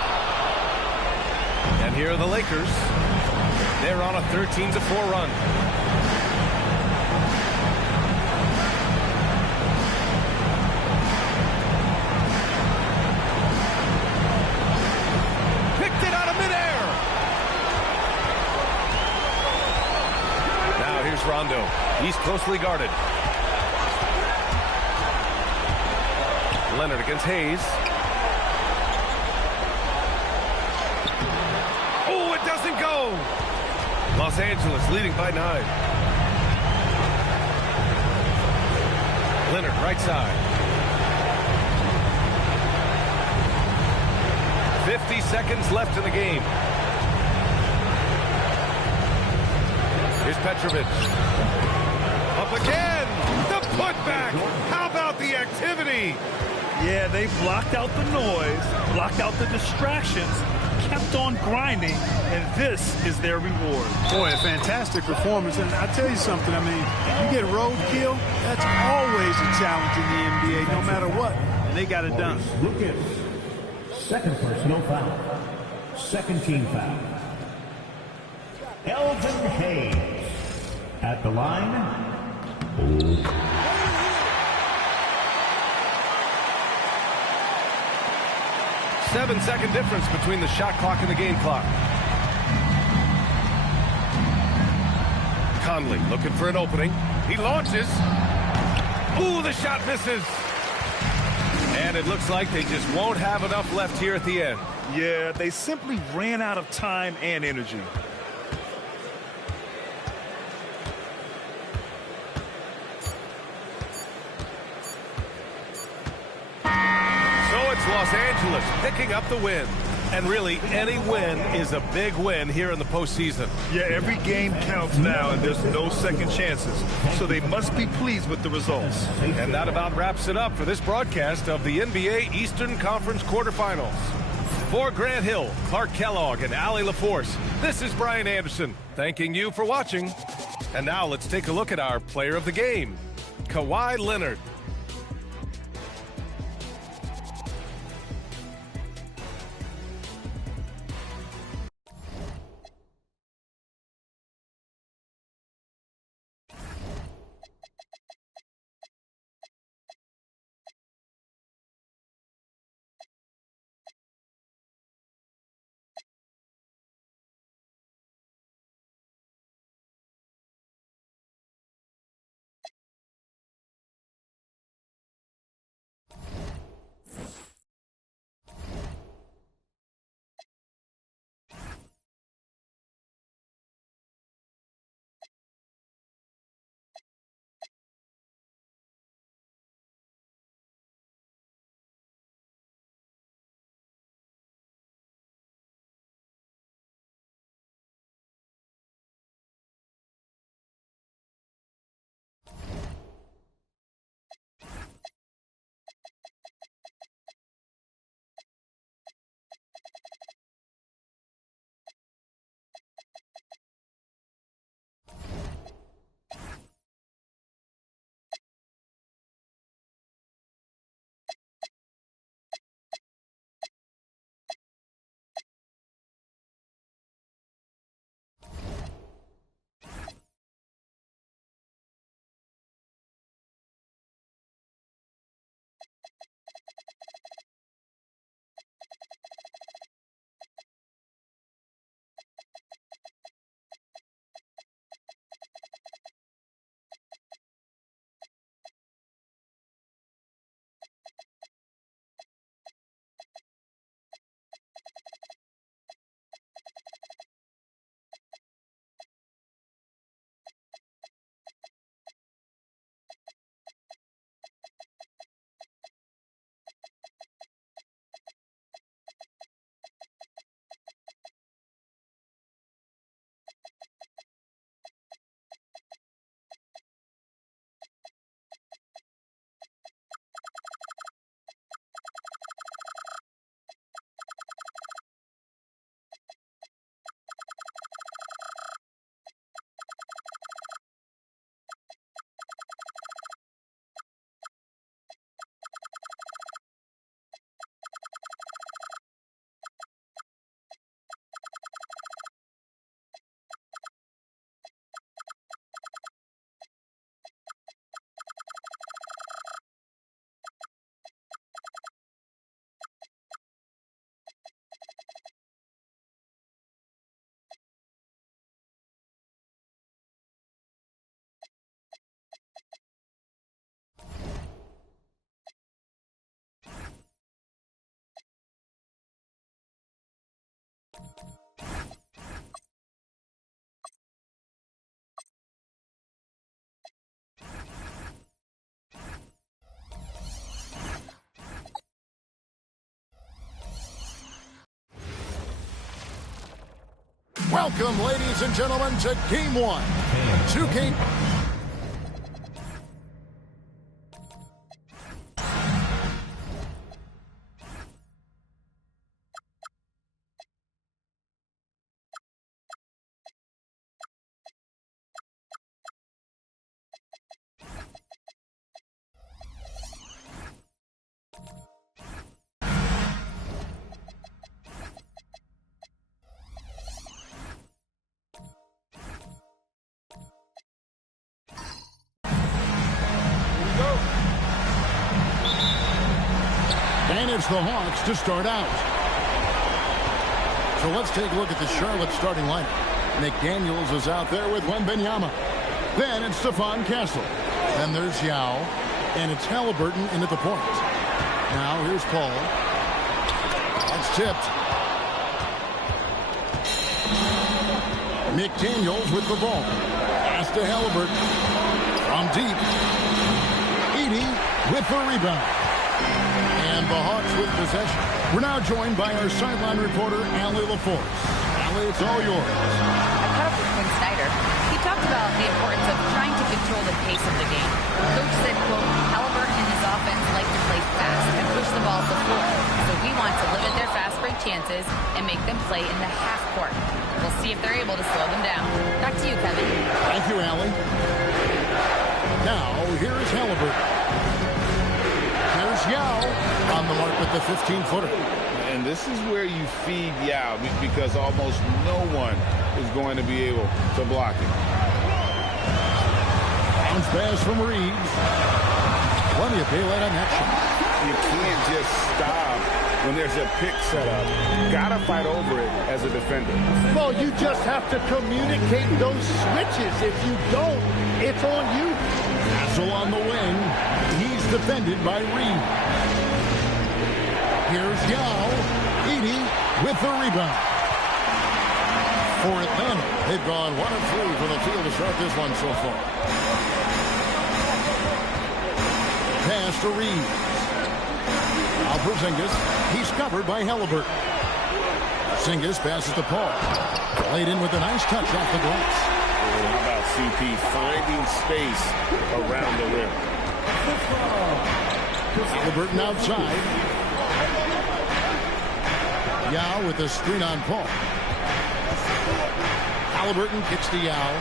And here are the Lakers. They're on a 13-4 run. Picked it out of midair. Now here's Rondo. He's closely guarded. Leonard against Hayes. Oh, it doesn't go. Los Angeles leading by 9. Leonard right side. 50 seconds left in the game. Here's Petrovic. Up again. The putback. How about the activity? Yeah, they blocked out the noise, blocked out the distractions, kept on grinding, and this is their reward. Boy, a fantastic performance. And I tell you something, I mean, you get roadkill, that's always a challenge in the NBA, no matter what. And they got it done. Lucas, second personal foul. Second team foul. Elvin Hayes at the line. 7-second difference between the shot clock and the game clock. Conley looking for an opening. He launches. Ooh, the shot misses. And it looks like they just won't have enough left here at the end. Yeah, they simply ran out of time and energy. Los Angeles picking up the win. And really, any win is a big win here in the postseason. Yeah, every game counts now, and there's no second chances. So they must be pleased with the results. And that about wraps it up for this broadcast of the NBA Eastern Conference quarterfinals. For Grant Hill, Clark Kellogg, and Allie LaForce, this is Brian Anderson, thanking you for watching. And now let's take a look at our player of the game, Kawhi Leonard. Welcome, ladies and gentlemen, to Game 1. 2 games. And it's the Hawks to start out. So let's take a look at the Charlotte starting lineup. McDaniels is out there with Wembanyama. Then it's Stephon Castle. Then there's Yao. And it's Halliburton in at the point. Now here's Paul. That's tipped. McDaniels with the ball. Pass to Halliburton. From deep. Edey with the rebound. And the Hawks with possession. We're now joined by our sideline reporter, Allie LaForce. Allie, it's all yours. I caught up with Quinn Snyder. He talked about the importance of trying to control the pace of the game. Coach said, quote, Halliburton and his offense like to play fast and push the ball to the floor. So we want to limit their fast break chances and make them play in the half court. We'll see if they're able to slow them down. Back to you, Kevin. Thank you, Allie. Now, here is Halliburton. There's Yao on the mark with the 15-footer. And this is where you feed Yao because almost no one is going to be able to block it. Bounce pass from Reeves. Plenty of daylight on action. You can't just stop when there's a pick set up. Gotta fight over it as a defender. Well, you just have to communicate those switches. If you don't, it's on you. Castle on the wing. He's defended by Reed. Here's Yao. Edey with the rebound. For Atlanta, they've gone 1 of 3 from the field to start this one so far. Pass to Reed. Now for Zingis. He's covered by Halliburton. Zingis passes to Paul. Laid in with a nice touch off the glass. How about CP finding space around the rim? Halliburton outside. Yao with a screen on Paul. Halliburton kicks to Yao.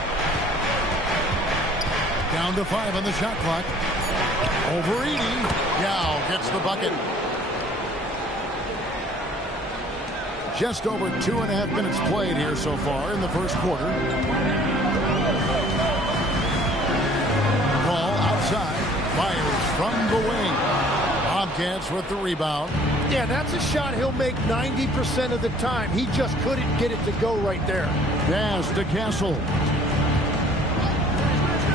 Down to 5 on the shot clock. Over Edey. Yao gets the bucket. Just over 2.5 minutes played here so far in the first quarter. Paul outside. Fires from the wing. Bobcats with the rebound. Yeah, that's a shot he'll make 90% of the time. He just couldn't get it to go right there. Pass to Castle.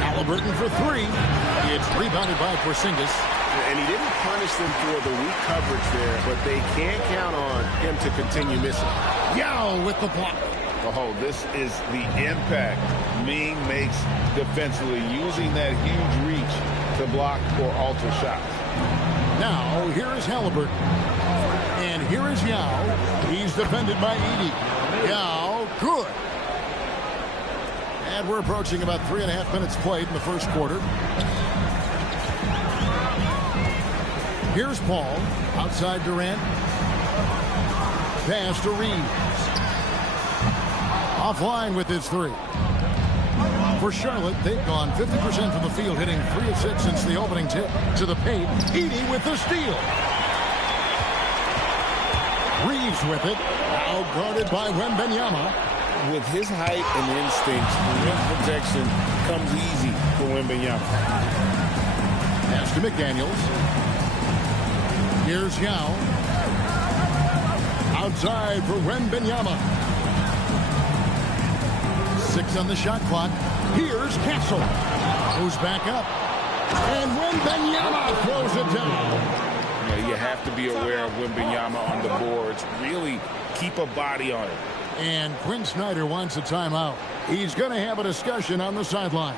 Halliburton for 3. It's rebounded by Porzingis. And he didn't punish them for the weak coverage there, but they can't count on him to continue missing. Yao with the block. Oh, this is the impact Ming makes defensively, using that huge reach to block or alter shots. Now, here is Halliburton. And here is Yao. He's defended by Edey. Yao, good. And we're approaching about 3.5 minutes played in the first quarter. Here's Paul. Outside Durant. Pass to Reeves. Offline with his 3. For Charlotte, they've gone 50% from the field, hitting 3 of 6 since the opening tip. To the paint. Edey with the steal. Reeves with it. Now guarded by Wembanyama. With his height and instincts, rim protection comes easy for Wembanyama. Pass to McDaniels. Here's Yao. Outside for Wembanyama. 6 on the shot clock. Here's Castle. Who's back up. And Wembanyama throws it down. You have to be aware of Wembanyama on the boards. Really keep a body on it. And Quinn Snyder wants a timeout. He's going to have a discussion on the sideline.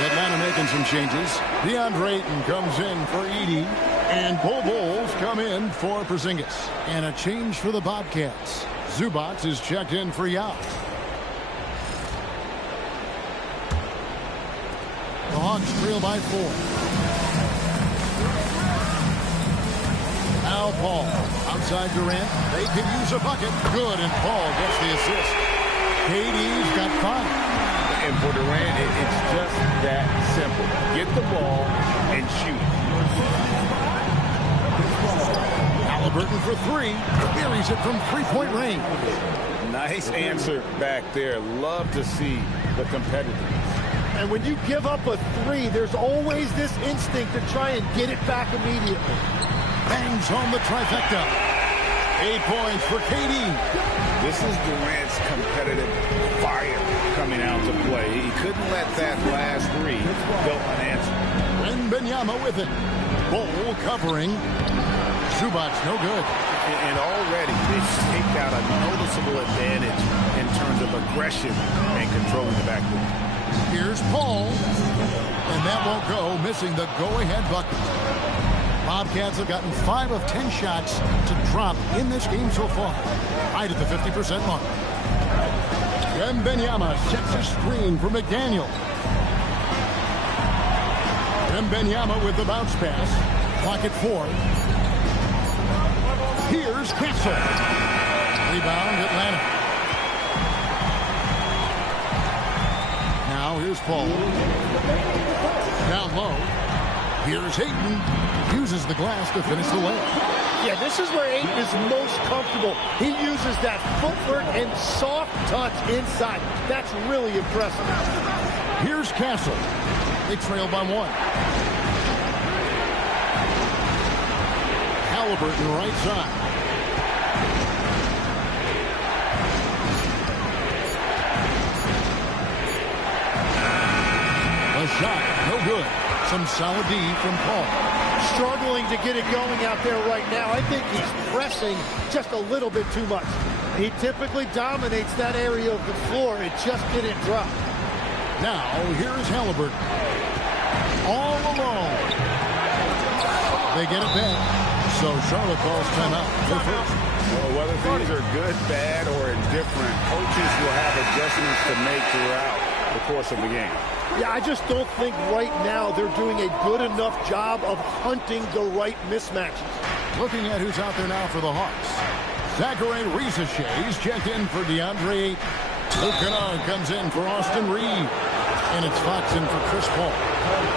Atlanta making some changes. DeAndre Ayton comes in for Edey. And Bull Bulls come in for Porzingis. And a change for the Bobcats. Zubac is checked in for Yao. The Hawks trail by 4. Now Paul. Outside Durant. They could use a bucket. Good, and Paul gets the assist. KD's got 5. And for Durant, it's just that simple. Get the ball and shoot. Halliburton for 3. Buries it from three-point range. Nice answer back there. Love to see the competitiveness. And when you give up a 3, there's always this instinct to try and get it back immediately. Bangs home the trifecta. 8 points for KD. This is Durant's competitive fire coming out to play. He couldn't let that last 3 go unanswered. Wembanyama with it. Bull covering. Zubac no good. And already they've taken out a noticeable advantage in terms of aggression and controlling the backcourt. Here's Paul. And that won't go, missing the go-ahead bucket. Bobcats have gotten 5 of 10 shots to drop in this game so far. Right at the 50% mark. Wembanyama sets a screen for McDaniel. Wembanyama with the bounce pass. Clock at 4. Here's Castle. Rebound Atlanta. Now here's Paul. Down low. Here's Ayton. Uses the glass to finish the layup. Yeah, this is where Ayton is most comfortable. He uses that footwork and soft touch inside. That's really impressive. Here's Castle. They trail by 1. Halliburton right side. A shot, no good. Some solid D from Paul. Struggling to get it going out there right now. I think he's pressing just a little bit too much. He typically dominates that area of the floor. It just didn't drop. Now, here's Halliburton. All alone. They get it back. So Charlotte calls timeout. They're first. Well, whether things are good, bad, or indifferent, coaches will have adjustments to make throughout the course of the game. Yeah, I just don't think right now they're doing a good enough job of hunting the right mismatches. Looking at who's out there now for the Hawks. Zachary Rizachet is checked in for DeAndre Ayton. Luke Kennard comes in for Austin Reed. And it's Fox in for Chris Paul.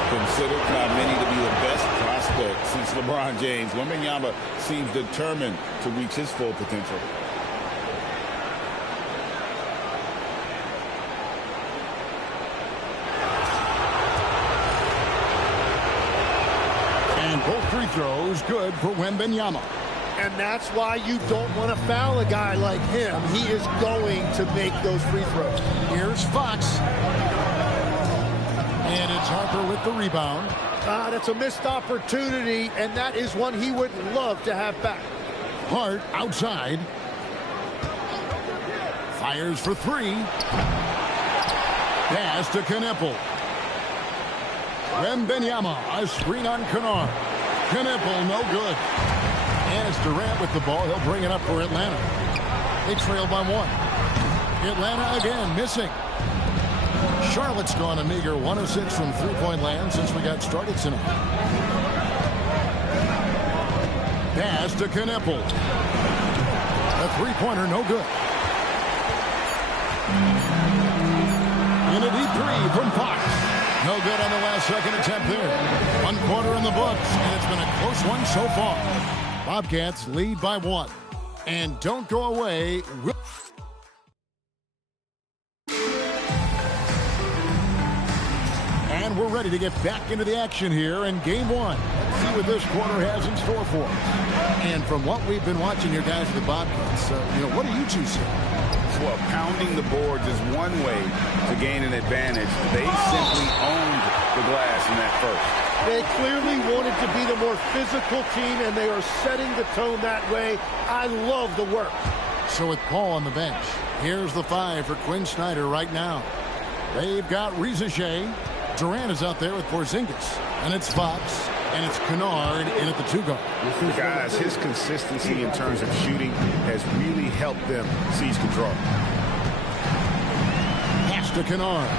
Considered by many to be the best prospect since LeBron James, Wembanyama seems determined to reach his full potential. And both free throws good for Wembanyama. And that's why you don't want to foul a guy like him. He is going to make those free throws. Here's Fox. And it's Harper with the rebound. That's a missed opportunity, and that is one he would love to have back. Hart outside. Fires for 3. Pass to Kneppel. Wembanyama, a screen on Kennard. Kneppel, no good. And it's Durant with the ball. He'll bring it up for Atlanta. They trail by 1. Atlanta again, missing. Charlotte's gone a meager 1 of 6 from three-point land since we got started tonight. Pass to Kneppel. A three-pointer, no good. In a deep 3 from Fox. No good on the last second attempt there. 1 quarter in the books, and it's been a close one so far. Bobcats lead by 1. And don't go away. And we're ready to get back into the action here in game 1. Let's see what this quarter has in store for us. And from what we've been watching here, guys, with the Bobcats, what do you two see? Well, pounding the boards is one way to gain an advantage. They simply owned the glass in that first. They clearly wanted to be the more physical team, and they are setting the tone that way. I love the work. So with Paul on the bench, here's the 5 for Quinn Snyder right now. They've got Rizachet. Durant is out there with Porzingis. And it's Fox. And it's Kennard in at the 2-guard. Guys, his consistency in terms of shooting has really helped them seize control. Pass to Kennard.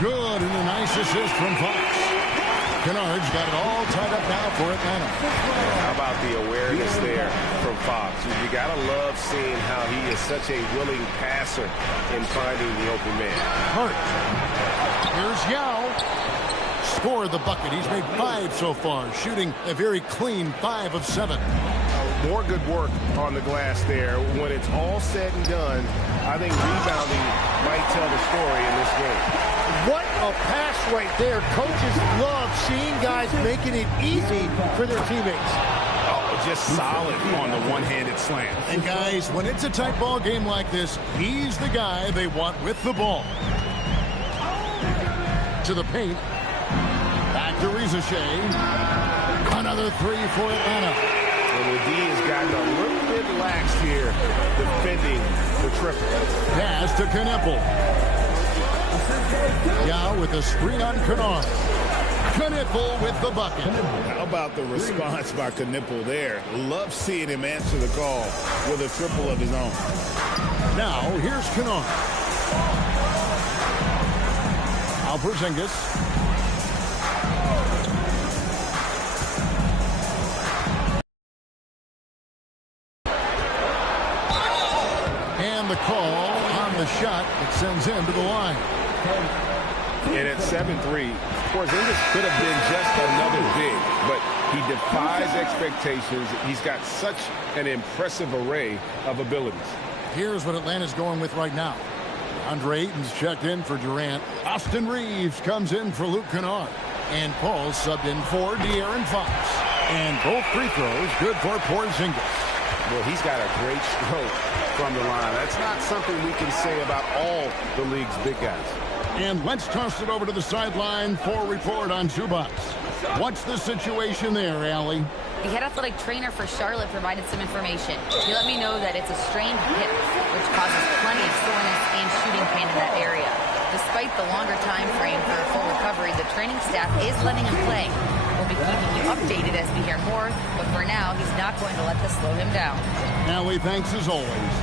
Good, and a nice assist from Fox. Kennard's got it all tied up now for Atlanta. How about the awareness there from Fox? You got to love seeing how he is such a willing passer in finding the open man. Hart. Here's Yao. Scored the bucket. He's made 5 so far, shooting a very clean 5 of 7. More good work on the glass there. When it's all said and done, I think rebounding might tell the story in this game. What a pass right there. Coaches love seeing guys making it easy for their teammates. Oh, just solid on the one-handed slam. And guys, when it's a tight ball game like this, he's the guy they want with the ball. To the paint. Back to Rizashea. Another 3 for Atlanta. And the D has gotten a little bit lax here defending the triple. Pass to Knueppel. Yao with a screen on Kennard. Knueppel with the bucket. How about the response by Knueppel there? Love seeing him answer the call with a triple of his own. Now, here's Kennard. Porzingis. And the call on the shot that sends him to the line. And at 7-3, Porzingis could have been just another big, but he defies expectations. He's got such an impressive array of abilities. Here's what Atlanta's going with right now. Andre Ayton's checked in for Durant. Austin Reeves comes in for Luke Kennard. And Paul subbed in for De'Aaron Fox. And both free throws good for Porzingis. Well, he's got a great stroke from the line. That's not something we can say about all the league's big guys. And let's toss it over to the sideline for a report on Zubac. What's the situation there, Allie? The head athletic trainer for Charlotte provided some information. He let me know that it's a strained hip, which causes plenty of soreness and shooting pain in that area. Despite the longer time frame for a full recovery, the training staff is letting him play. We'll be keeping you updated as we hear more, but for now, he's not going to let this slow him down. Allie, thanks as always.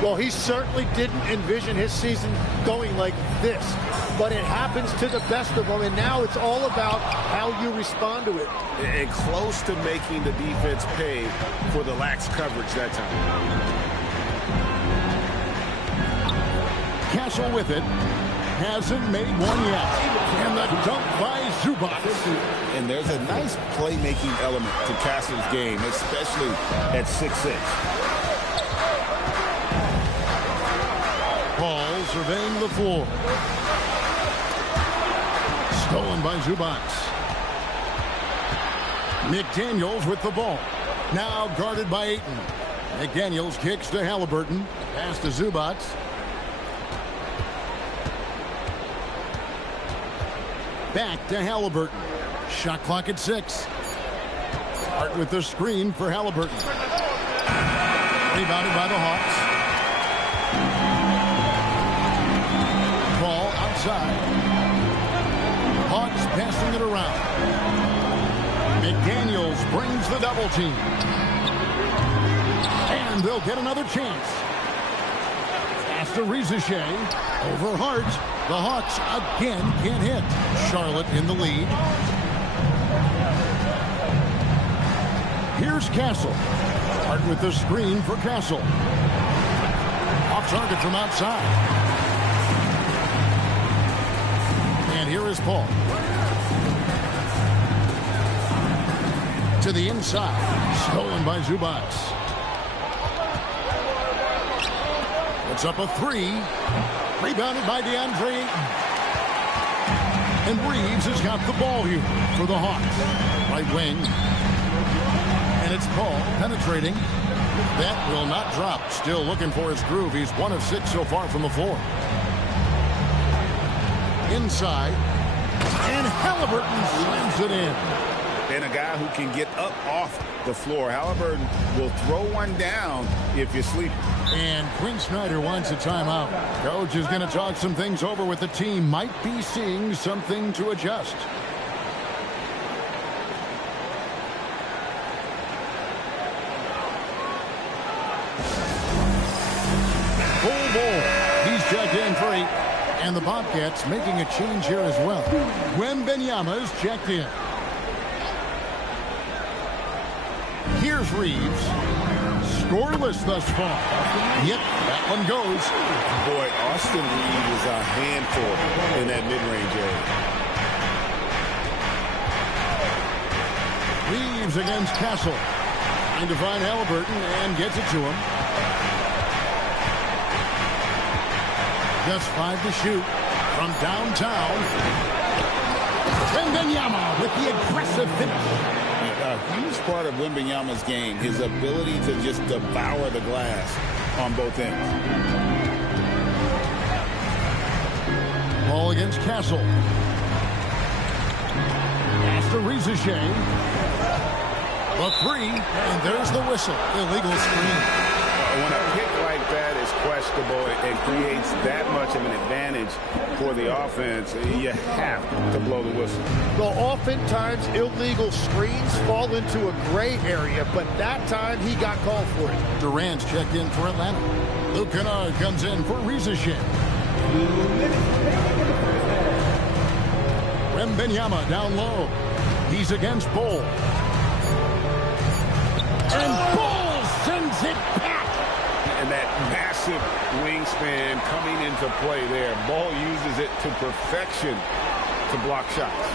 Well, he certainly didn't envision his season going like this, but it happens to the best of them, and now it's all about how you respond to it. And close to making the defense pay for the lax coverage that time. Castle with it. Hasn't made one yet. And the dunk by Zubac. And there's a nice playmaking element to Castle's game, especially at 6'6". Paul surveying the floor. Stolen by Zubac. McDaniels with the ball. Now guarded by Ayton. McDaniels kicks to Halliburton. Pass to Zubac. Back to Halliburton. Shot clock at 6. Hart with the screen for Halliburton. Rebounded by the Hawks. Ball outside. Hawks passing it around. McDaniels brings the double team. And they'll get another chance. Pass to Rizashea. Over Hart. The Hawks again can't hit. Charlotte in the lead. Here's Castle. Hart with the screen for Castle. Off target from outside. And here is Paul. To the inside. Stolen by Zubac. It's up a 3. Rebounded by DeAndre Ayton. And Reeves has got the ball here for the Hawks. Right wing. And it's Paul penetrating. That will not drop. Still looking for his groove. He's 1 of 6 so far from the floor. Inside. And Halliburton slams it in. And a guy who can get up off the floor. Halliburton will throw one down if you sleep. And Quinn Snyder wants a timeout. Coach is going to talk some things over with the team. Might be seeing something to adjust. And the Bobcats making a change here as well. Wembanyama is checked in. Here's Reeves. Scoreless thus far. Yep, that one goes. Boy, Austin Reeves is a handful in that mid-range area. Reeves against Castle. Trying to find Halliburton and gets it to him. Just 5 to shoot from downtown. Wembanyama with the aggressive finish. A huge part of Wembanyama's game, his ability to just devour the glass on both ends. Ball against Castle. Pass to Rizichet. The 3, and there's the whistle. Illegal screen. When a pick like that is questionable and creates that much of an advantage for the offense, you have to blow the whistle. Well, oftentimes illegal screens fall into a gray area, but that time he got called for it. Durant's checked in for Atlanta. Luke Kennard comes in for Rizichet. Wembanyama down low. He's against Bol. And Bol sends it back. And that massive wingspan coming into play there. Ball uses it to perfection to block shots.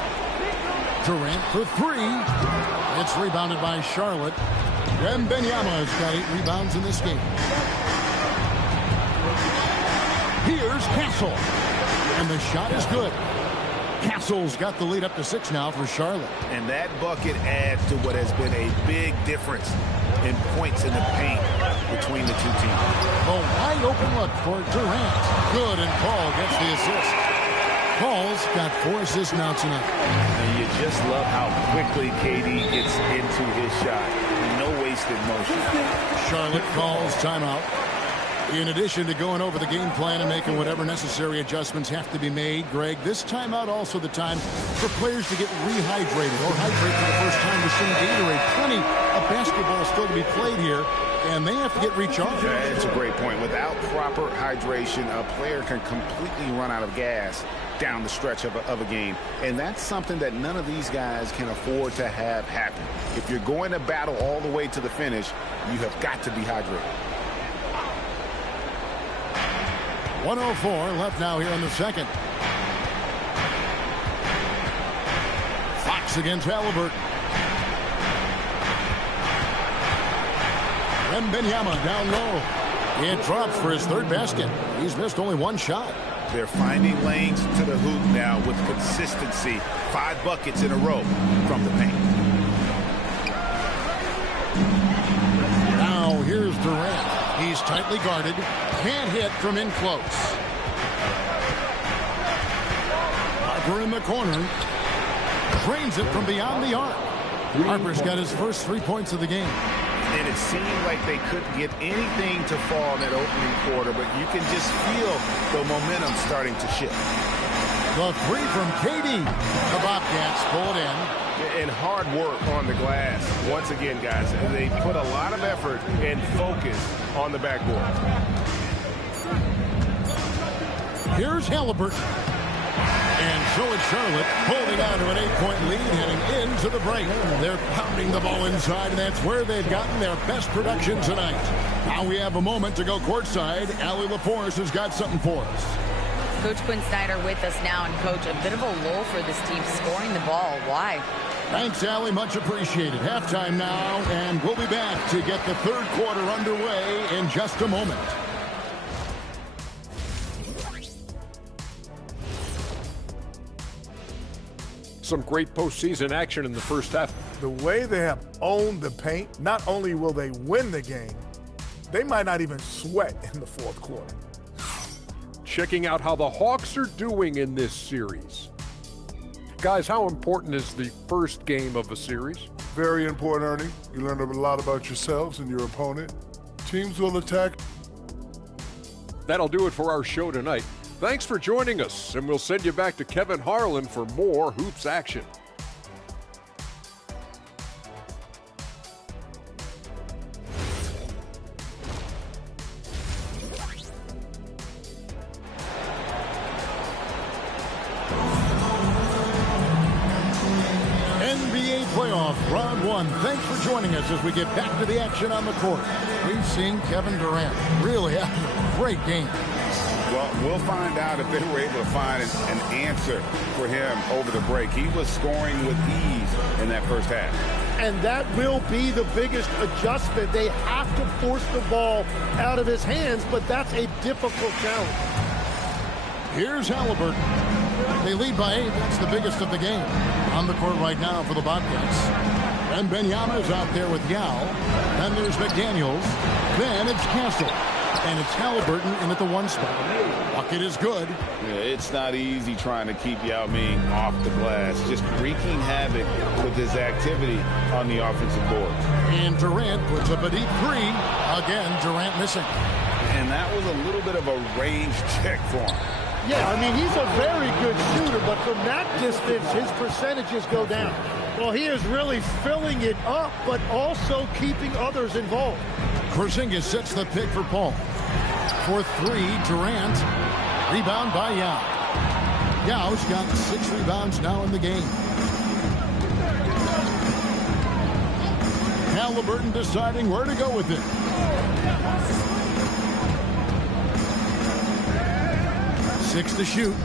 Durant for 3. It's rebounded by Charlotte. Wembanyama's got 8 rebounds in this game. Here's Castle. And the shot is good. Castle's got the lead up to 6 now for Charlotte. And that bucket adds to what has been a big difference in points in the paint between the two teams. A wide open look for Durant. Good, and Paul gets the assist. Paul's got 4 assists now tonight. And you just love how quickly KD gets into his shot. No wasted motion. Charlotte calls timeout. In addition to going over the game plan and making whatever necessary adjustments have to be made, Greg, this timeout also the time for players to get rehydrated or hydrate for the first time with some Gatorade. Plenty of basketball still to be played here, and they have to get recharged. That's a great point. Without proper hydration, a player can completely run out of gas down the stretch of a game. And that's something that none of these guys can afford to have happen. If you're going to battle all the way to the finish, you have got to be hydrated. 1:04 left now here in the second. Fox against Halliburton. Wembanyama down low. It drops for his 3rd basket. He's missed only 1 shot. They're finding lanes to the hoop now with consistency. 5 buckets in a row from the paint. Now here's Durant. He's tightly guarded. Can't hit from in close. Harper in the corner. Drains it from beyond the arc. Harper's got his first 3 points of the game. And it seemed like they couldn't get anything to fall in that opening quarter, but you can just feel the momentum starting to shift. The 3 from KD. The Bobcats pull it in. And hard work on the glass. Once again, guys, they put a lot of effort and focus on the backboard. Here's Halliburton. And so it's Charlotte holding on to an 8-point lead heading into the break. They're pounding the ball inside, and that's where they've gotten their best production tonight. Now we have a moment to go courtside. Allie LaForce has got something for us. Coach Quinn Snyder with us now, and Coach, a bit of a lull for this team scoring the ball. Why? Thanks, Allie. Much appreciated. Halftime now, and we'll be back to get the 3rd quarter underway in just a moment. Some great postseason action in the first half. The way they have owned the paint, not only will they win the game, they might not even sweat in the 4th quarter. Checking out how the Hawks are doing in this series. Guys, how important is the first game of a series? Very important, Ernie. You learn a lot about yourselves and your opponent. Teams will attack. That'll do it for our show tonight. Thanks for joining us, and we'll send you back to Kevin Harlan for more Hoops action. off round one. Thanks for joining us as we get back to the action on the court. We've seen Kevin Durant really have a great game. Well, we'll find out if they were able to find an answer for him over the break. He was scoring with ease in that first half. And that will be the biggest adjustment. They have to force the ball out of his hands, but that's a difficult challenge. Here's Halliburton. They lead by 8. That's the biggest of the game. On the court right now for the Bobcats. And Benyama's out there with Yao. Then there's McDaniels. Then it's Castle. And it's Halliburton in at the 1 spot. Bucket is good. Yeah, it's not easy trying to keep Yao Ming off the glass. Just wreaking havoc with his activity on the offensive board. And Durant puts up a deep 3. Again, Durant missing. And that was a little bit of a range check for him. Yeah, I mean, he's a very good shooter, but from that distance, his percentages go down. Well, he is really filling it up, but also keeping others involved. Porzingis sets the pick for Paul. For 3, Durant. Rebound by Yao. Yao's got 6 rebounds now in the game. Halliburton deciding where to go with it. Six to shoot.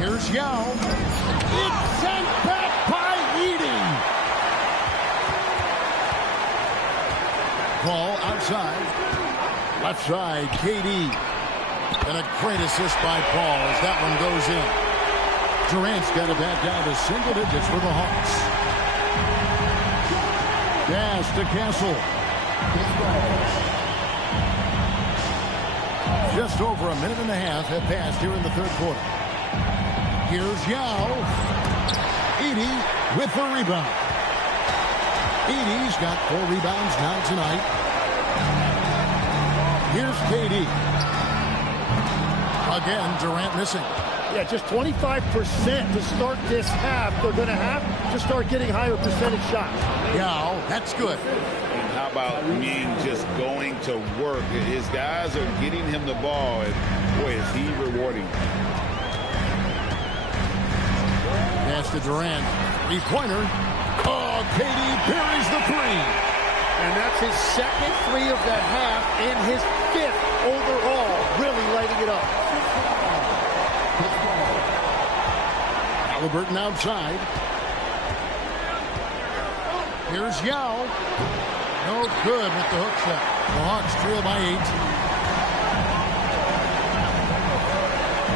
Here's Yao. It's sent back by Edey. Ball outside. Left side, KD. And a great assist by Paul as that one goes in. Durant's got it back down to single digits for the Hawks. Pass to Castle. Just over a minute and a half have passed here in the third quarter. Here's Yao. Edey with the rebound. Edey's got 4 rebounds now tonight. Here's KD. Again, Durant missing. Yeah, just 25% to start this half. They're going to have to start getting higher percentage shots. Yao, that's good. And how about Ming just going to work? His guys are getting him the ball, and boy, is he rewarding. Pass to Durant. 3-pointer. Oh, KD buries the 3. And that's his second 3 of the half and his 5th overall, really lighting it up. Halliburton outside. Here's Yao. No good with the hook shot. The Hawks trail by 8.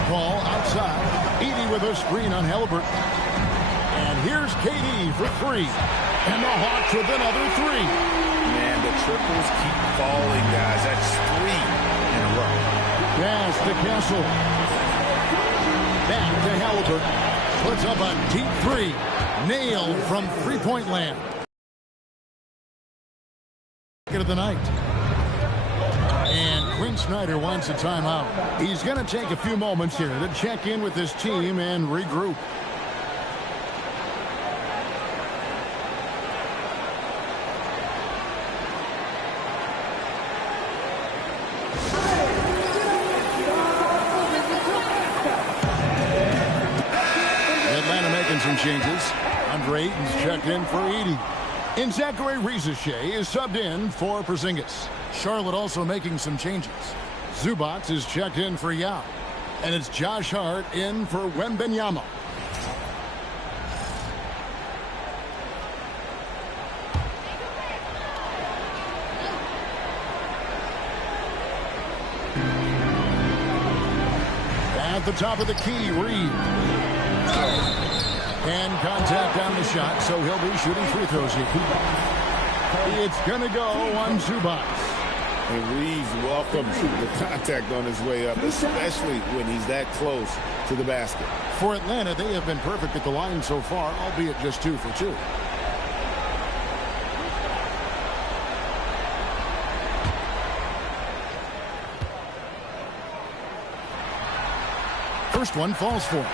Ball outside. Edey with a screen on Halliburton. And here's KD for 3. And the Hawks with another 3. Man, the triples keep falling, guys. That's 3 in a row. Pass to Castle. Back to Halliburton. Puts up a deep 3. Nailed from three-point land. Of the night. And Quinn Snyder wants a timeout. He's going to take a few moments here to check in with his team and regroup. Atlanta making some changes. Andre Ayton's checked in for Edey. And Zachary Rizachet is subbed in for Porzingis. Charlotte also making some changes. Zubac is checked in for Yao. And it's Josh Hart in for Wembanyama. At the top of the key, Reed. And contact on the shot, so he'll be shooting free throws here. It's going to go on Zubac. And Reeves welcomes the contact on his way up, especially when he's that close to the basket. For Atlanta, they have been perfect at the line so far, albeit just 2 for 2. First one falls for him.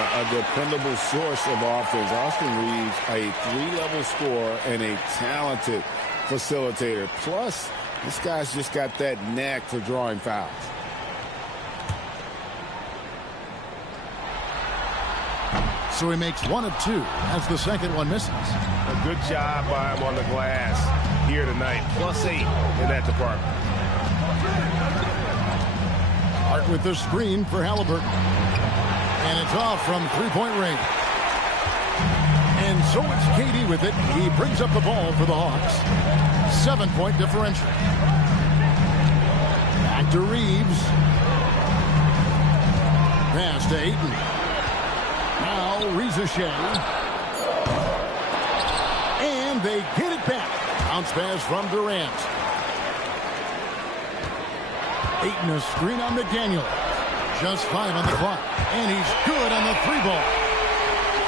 A dependable source of offense. Austin Reeves, a 3-level scorer and a talented facilitator. Plus, this guy's just got that knack for drawing fouls. So he makes 1 of 2 as the second one misses. A good job by him on the glass here tonight. +8 in that department. Hart with the screen for Halliburton. And it's off from three-point range. And so it's Katie with it. He brings up the ball for the Hawks. 7-point differential. Back to Reeves. Pass to Ayton. Now Rizashea. And they get it back. Bounce pass from Durant. Ayton a screen on McDaniel. Just 5 on the clock. And he's good on the 3-ball.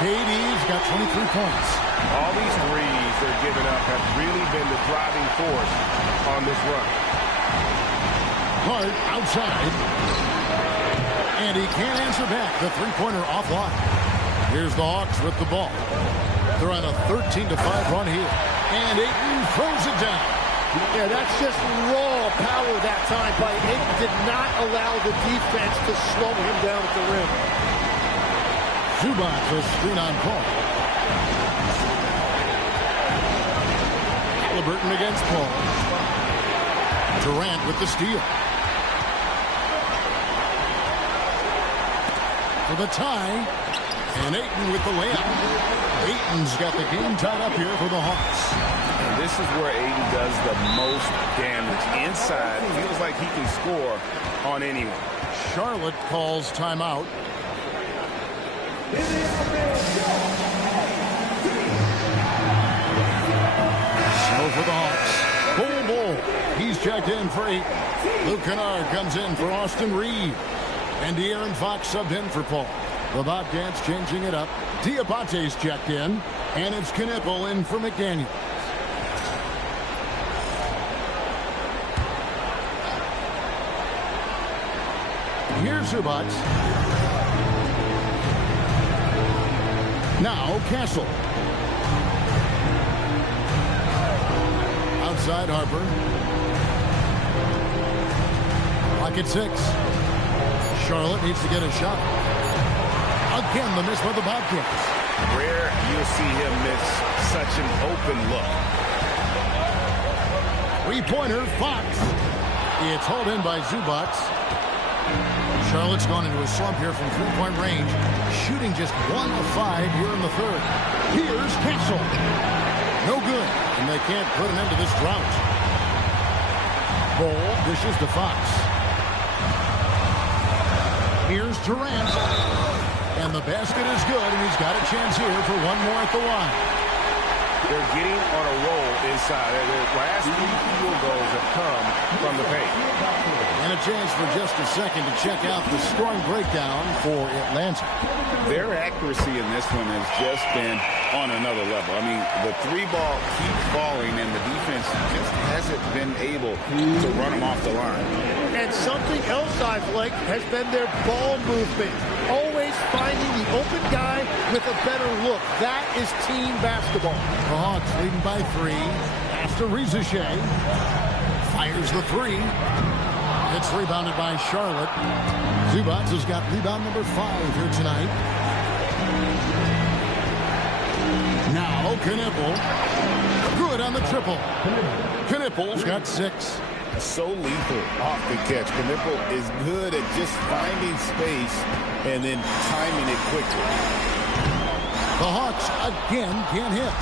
KD's got 23 points. All these threes they're giving up have really been the driving force on this run. Hart outside. And he can't answer back. The three-pointer offline. Here's the Hawks with the ball. They're on a 13-5 run here. And Ayton throws it down. Yeah, that's just raw power that time by Ayton. Did not allow the defense to slow him down at the rim. Zubac, a screen on Paul. Halliburton against Paul. Durant with the steal. For the tie. And Ayton with the layup. Ayton's got the game tied up here for the Hawks. And this is where Ayton does the most damage. Inside, feels like he can score on anyone. Charlotte calls timeout. So for the Hawks, Bull. He's checked in for 8. Luke Kennard comes in for Austin Reed. And De'Aaron Fox subbed in for Paul. The Bobcats changing it up. Diabate's checked in. And it's Knipple in for McDaniel. Here's Zubac. Now Castle. Outside Harper. Clock at 6. Charlotte needs to get a shot. Again, the miss by the Bobcats. Rare you'll see him miss such an open look. Three-pointer, Fox. It's hauled in by Zubac. Charlotte's gone into a slump here from three-point range, shooting just 1 of 5 here in the third. Here's Castle. No good, and they can't put an end to this drought. Ball dishes to Fox. Here's Durant. And the basket is good, and he's got a chance here for one more at the line. They're getting on a roll inside. Their last 3 field goals have come from the paint. And a chance for just a second to check out the scoring breakdown for Atlanta. Their accuracy in this one has just been on another level. I mean, the 3-ball keeps falling, and the defense just hasn't been able to run them off the line. And something else I've liked has been their ball movement. Always finding the open guy with a better look. That is team basketball. The Hawks leading by 3. After Rizashea. Fires the 3. It's rebounded by Charlotte. Zubac has got rebound number 5 here tonight. Now Knipple. Good on the triple. Knipple's got 6. So lethal off the catch. Knipple is good at just finding space and then timing it quickly. The Hawks again can't hit.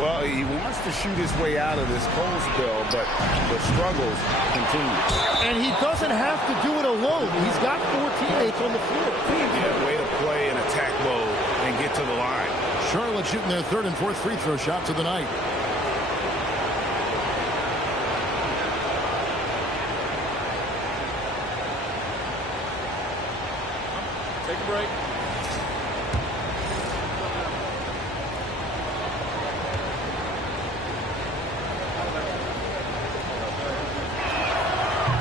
Well, he wants to shoot his way out of this cold spell, but the struggles continue. And he doesn't have to do it alone. He's got 4 teammates on the floor. Yeah, way to play in attack mode and get to the line. Charlotte shooting their 3rd and 4th free throw shots of the night. Take a break.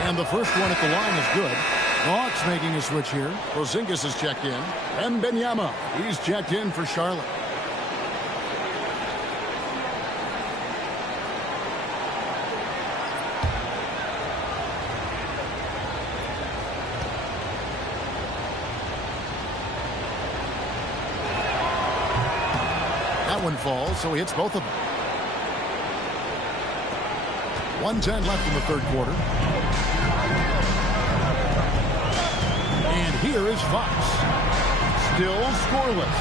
And the first one at the line is good. The Hawks making a switch here. Porzingis is checked in. And Benyama, he's checked in for Charlotte. one falls, so he hits both of them. 1:10 left in the third quarter. And here is Fox. Still scoreless.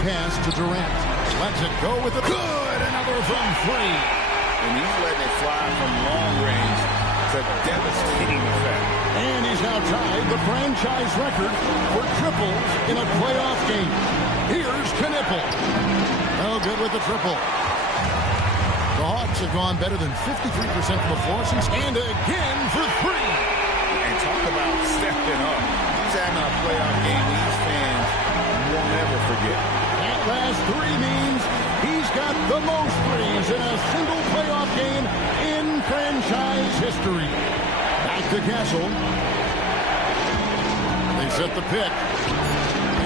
Pass to Durant. Lets it go with a good. Another from three. And he's letting it fly from long range. It's a devastating effect. And he's now tied the franchise record for triples in a playoff game. Here's Knipple. No good with the triple. The Hawks have gone better than 53% from the floor since, and again for three. And talk about stepping up. He's having a playoff game these fans will never forget. That last three means he's got the most threes in a single playoff game in franchise history. Back to Castle. They set the pick.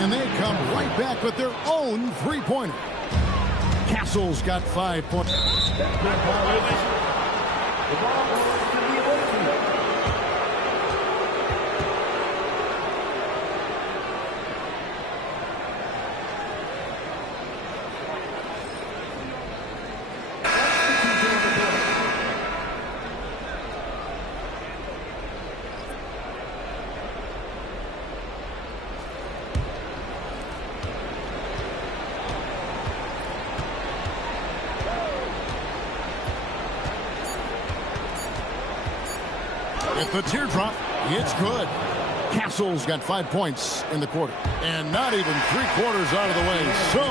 And they come right back with their own three-pointer. Castle's got 5 points. The teardrop, it's good. Castle's got 5 points in the quarter. And not even 3/4 out of the way. So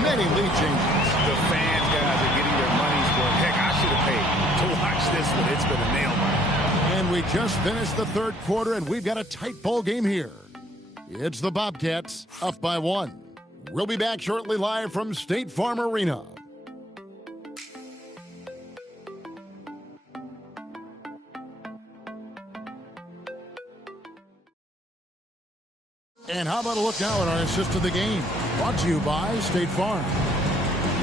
many lead changes. The fans, guys, are getting their money's worth. Heck, I should have paid to watch this one. It's been a nail biter. And we just finished the third quarter, and we've got a tight ball game here. It's the Bobcats up by 1. We'll be back shortly live from State Farm Arena. And how about a look now at our assist of the game? Brought to you by State Farm.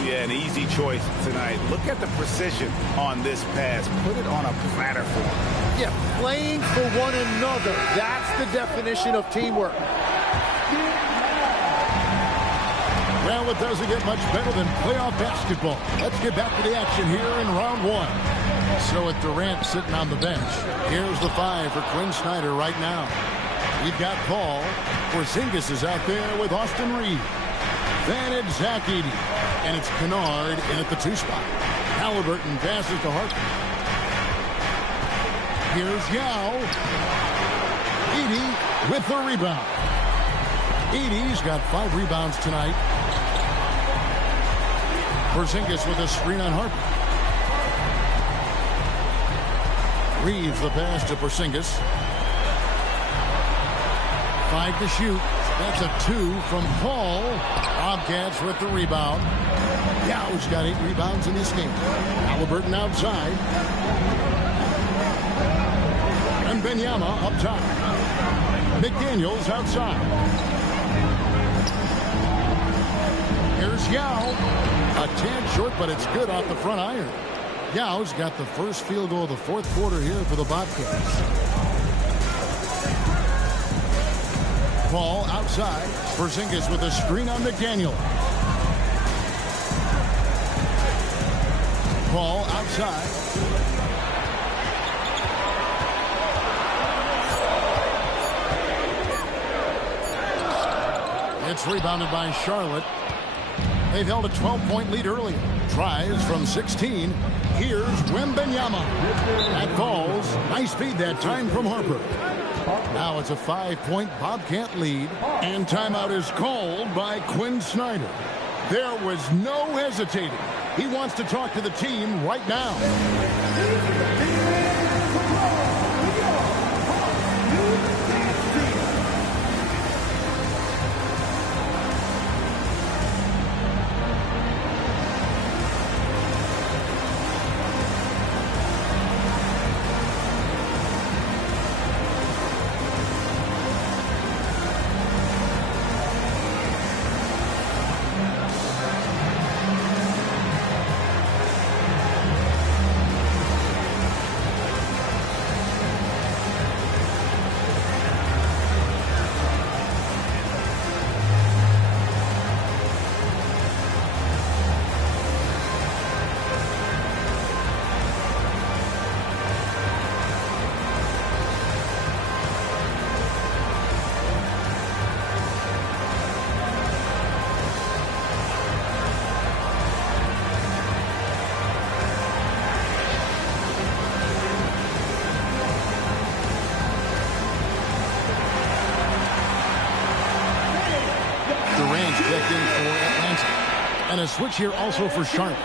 Yeah, an easy choice tonight. Look at the precision on this pass. Put it on a platter for him. Yeah, playing for one another. That's the definition of teamwork. Well, it doesn't get much better than playoff basketball. Let's get back to the action here in round 1. So with Durant sitting on the bench, here's the 5 for Quinn Snyder right now. We've got Paul. Porzingis is out there with Austin Reeves. Then it's Zach Edey. And it's Kennard in at the 2 spot. Halliburton passes to Harper. Here's Yao. Edey with the rebound. Edey's got 5 rebounds tonight. Porzingis with a screen on Harper. Reeves the pass to Porzingis. 5 to shoot. That's a 2 from Paul. Bobcats with the rebound. Yao's got 8 rebounds in this game. Halliburton outside. And Benyama up top. McDaniels outside. Here's Yao. A tad short, but it's good off the front iron. Yao's got the first field goal of the fourth quarter here for the Bobcats. Paul outside. Porzingis with a screen on McDaniel. Paul outside. It's rebounded by Charlotte. They've held a 12-point lead earlier. Tries from 16. Here's Wembanyama. That falls. Nice feed that time from Harper. Now it's a 5-point Bobcat lead, and timeout is called by Quinn Snyder. There was no hesitating. He wants to talk to the team right now. Durant checked in for Atlanta. And a switch here also for Charlotte.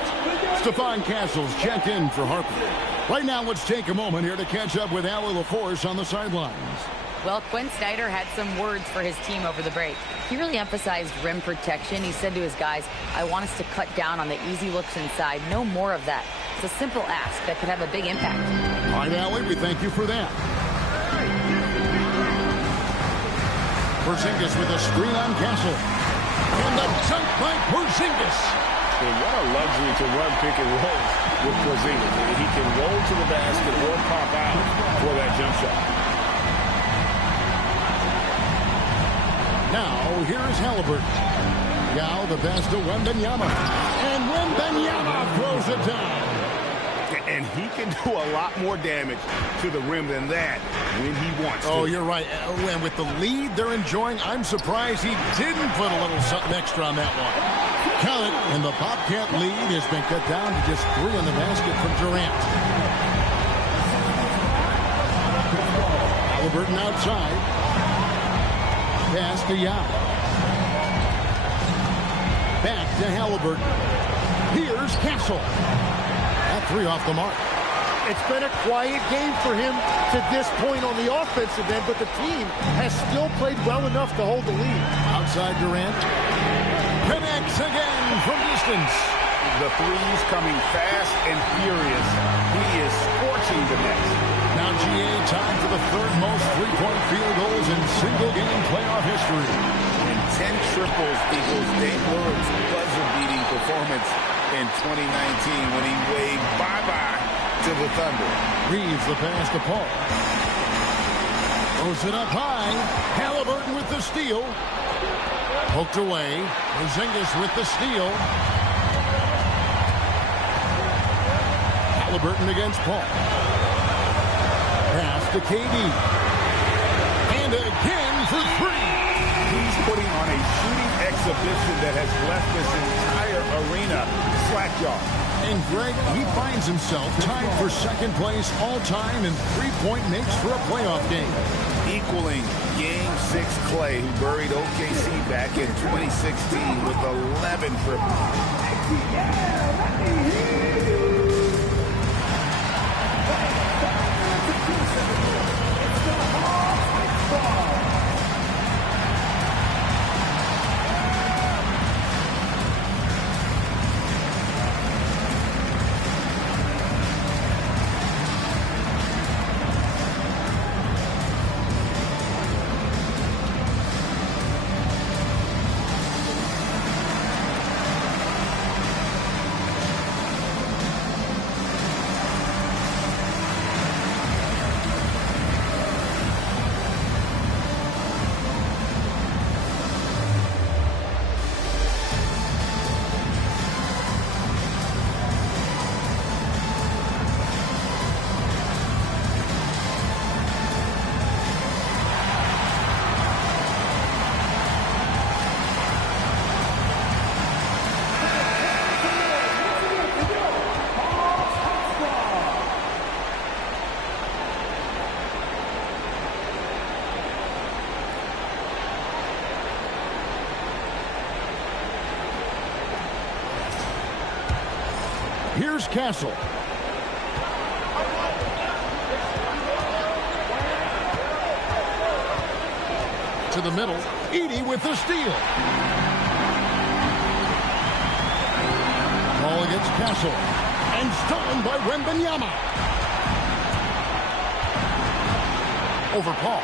Stephon Castles checked in for Harper. Right now, let's take a moment here to catch up with Allie LaForce on the sidelines. Well, Quinn Snyder had some words for his team over the break. He really emphasized rim protection. He said to his guys, I want us to cut down on the easy looks inside. No more of that. It's a simple ask that could have a big impact. All right, Allie, we thank you for that. Porzingis with a screen on Castle. And the dunk by Porzingis. And what a luxury to run pick and rolls with Porzingis. He can roll to the basket or pop out for that jump shot. Now, here's Halliburton. Now the pass to Wembanyama. And Wembanyama throws it down. And he can do a lot more damage to the rim than that when he wants to. Oh, you're right. And with the lead they're enjoying, I'm surprised he didn't put a little something extra on that one. Count it, and the Bobcat lead has been cut down to just 3 in the basket from Durant. Halliburton outside. Pass to Yao. Back to Halliburton. Here's Castle. That 3 off the mark. It's been a quiet game for him to this point on the offensive end, but the team has still played well enough to hold the lead. Outside Durant. Connects again from distance. The threes coming fast and furious. He is scorching the nets. Now GA tied for the 3rd most three-point field goals in single-game playoff history. And 10 triples equals Dame Lillard's buzzer-beating performance in 2019 when he waved bye-bye to the Thunder. Reeves the pass to Paul. Throws it up high. Halliburton with the steal. Poked away. Porzingis with the steal. Halliburton against Paul. Pass to KD. And again for 3. He's putting on a shooting exhibition that has left this entire arena slack-jawed. And Greg, he finds himself tied for 2nd place all-time in three-point makes for a playoff game. Equaling Game 6 Clay, who buried OKC back in 2016 with 11 triples. Here's Castle. To the middle. Edey with the steal. Ball against Castle. And stolen by Wembanyama. Over Paul.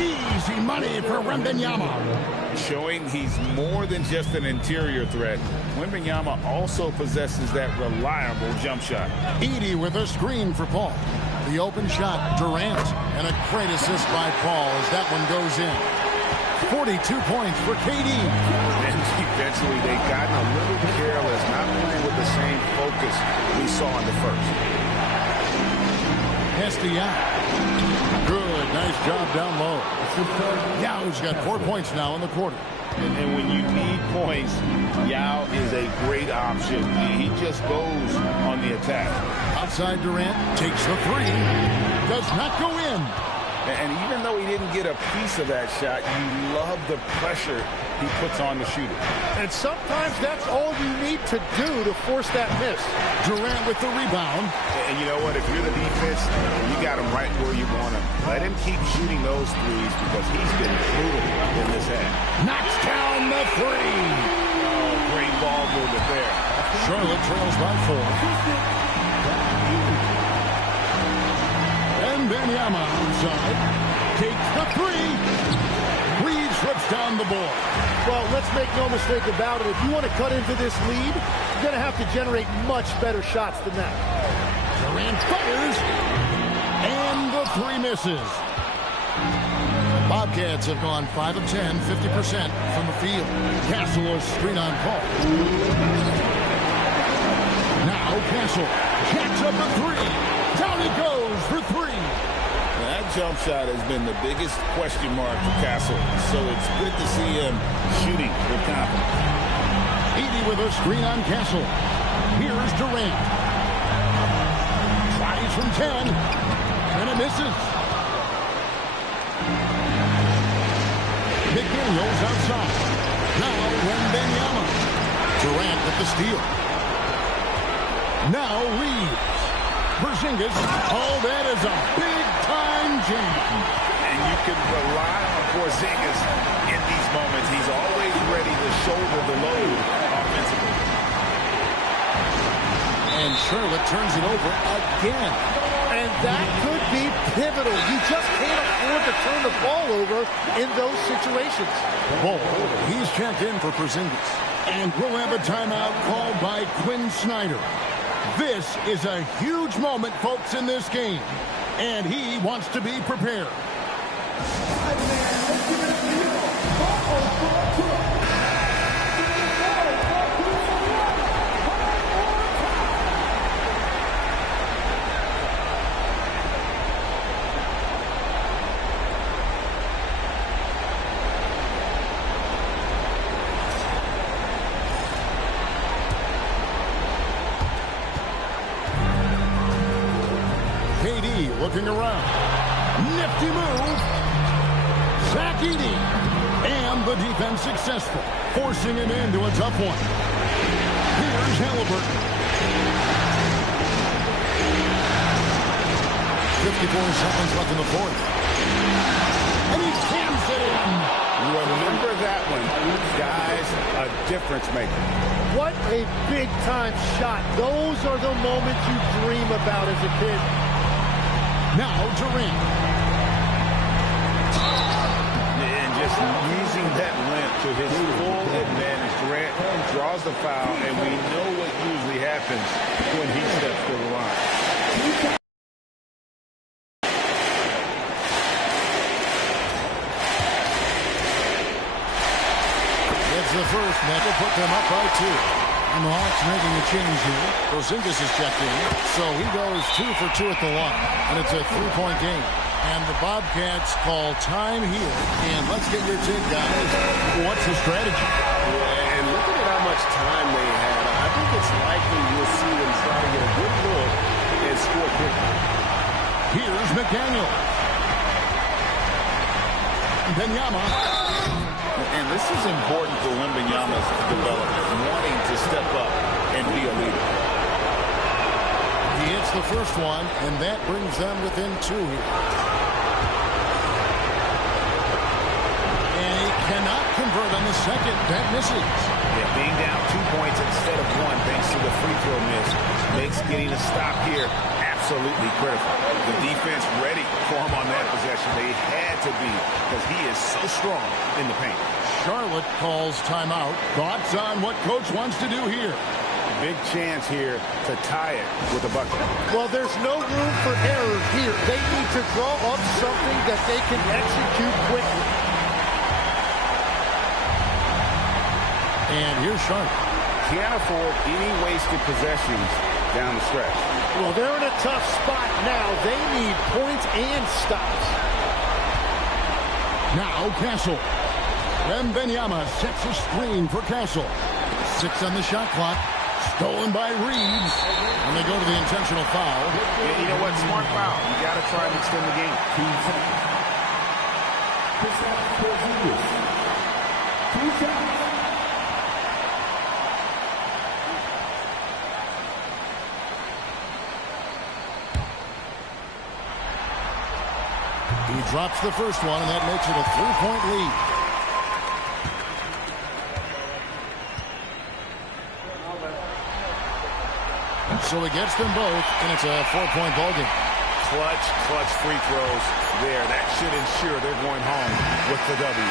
Easy money for Wembanyama. Showing he's more than just an interior threat. Wembanyama also possesses that reliable jump shot. Edey with a screen for Paul. The open shot, Durant. And a great assist by Paul as that one goes in. 42 points for KD. And defensively, they've gotten a little careless, not playing with the same focus we saw in the first. Good, nice job down low. Yao's got 4 points now in the quarter. And when you need points, Yao is a great option. He just goes on the attack. Outside Durant takes the 3. Does not go in. And even though he didn't get a piece of that shot, you love the pressure he puts on the shooter. And sometimes that's all you need to do to force that miss. Durant with the rebound. And you know what? If you're the defense, you got him right where you want him. Let him keep shooting those threes because he's been brutal in this half. Knocks down the three. Oh, great ball movement there. Charlotte trails by 4. And Benyama inside. Takes the three. Reed slips down the board. Well, let's make no mistake about it. If you want to cut into this lead, you're going to have to generate much better shots than that. Durant fires. And the three misses. Bobcats have gone 5 of 10, 50% from the field. Castle is screen on call. Now Castle jacks up a three. Down he goes for 3. That jump shot has been the biggest question mark for Castle, so it's good to see him shooting with confidence. 80 with a screen on Castle. Here's Durant. Tries from 10, and it misses. McDaniels outside. Now Wembanyama. Durant with the steal. Now Reeves. Porzingis. Oh, that is a big-time jam. And you can rely on Porzingis in these moments. He's always ready to shoulder the load offensively. And Charlotte turns it over again. And that could be pivotal. You just can't afford to turn the ball over in those situations. Ball. He's checked in for Porzingis. And we'll have a timeout called by Quinn Snyder. This is a huge moment, folks, in this game. And he wants to be prepared. Looking around. Nifty move. Zach Edey. And the defense successful, forcing him into a tough one. Here's Halliburton. 54 seconds left in the fourth. And he jams it in. Remember that one. Guys, a difference maker. What a big-time shot. Those are the moments you dream about as a kid. Now Durant. And just using that length to his full advantage. Durant draws the foul, and we know what usually happens when he steps to the line. That's the first, and that will put them up by 2. And the Hawks making a change here. Porzingis is checked in, so he goes 2 for 2 at the line. And it's a 3-point game. And the Bobcats call time here. And let's get your take, guys. What's the strategy? Yeah, and look at how much time they have. I think it's likely you'll see them try to get a good look and score quickly. Here's McDaniel. Benyama. And this is important for Wembanyama's development, wanting to step up and be a leader. He hits the first one, and that brings them within 2 here. And he cannot convert on the second. That misses. Yeah, being down 2 points instead of 1 thanks to the free throw miss makes getting a stop here absolutely critical. The defense ready for him on that possession. They had to be because he is so strong in the paint. Charlotte calls timeout. Thoughts on what coach wants to do here? Big chance here to tie it with a bucket. Well, there's no room for error here. They need to draw up something that they can execute quickly. And here's Charlotte. Can't afford any wasted possessions down the stretch. Well, they're in a tough spot now. They need points and stops. Now Castle. Wembanyama sets a screen for Castle. 6 on the shot clock. Stolen by Reeves. And they go to the intentional foul. Yeah, you know what? Smart foul. You got to try and extend the game. He drops the first one, and that makes it a 3-point lead. So he gets them both, and it's a 4-point ball game. Clutch free throws there. That should ensure they're going home with the W.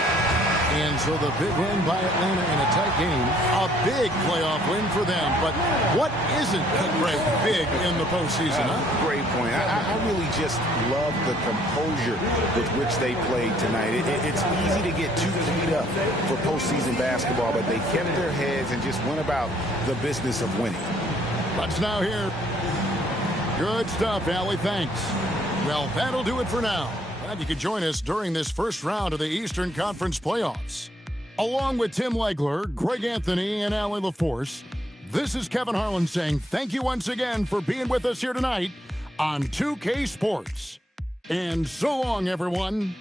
And so the big win by Atlanta in a tight game. A big playoff win for them. But what isn't great big in the postseason? Great point. I really just love the composure with which they played tonight. It's easy to get too keyed up for postseason basketball, but they kept their heads and just went about the business of winning. Let's now hear. Good stuff, Allie. Thanks. Well, that'll do it for now. Glad you could join us during this first round of the Eastern Conference playoffs. Along with Tim Legler, Greg Anthony, and Allie LaForce, this is Kevin Harlan saying thank you once again for being with us here tonight on 2K Sports. And so long, everyone.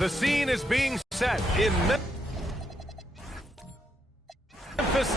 The scene is being set in Memphis.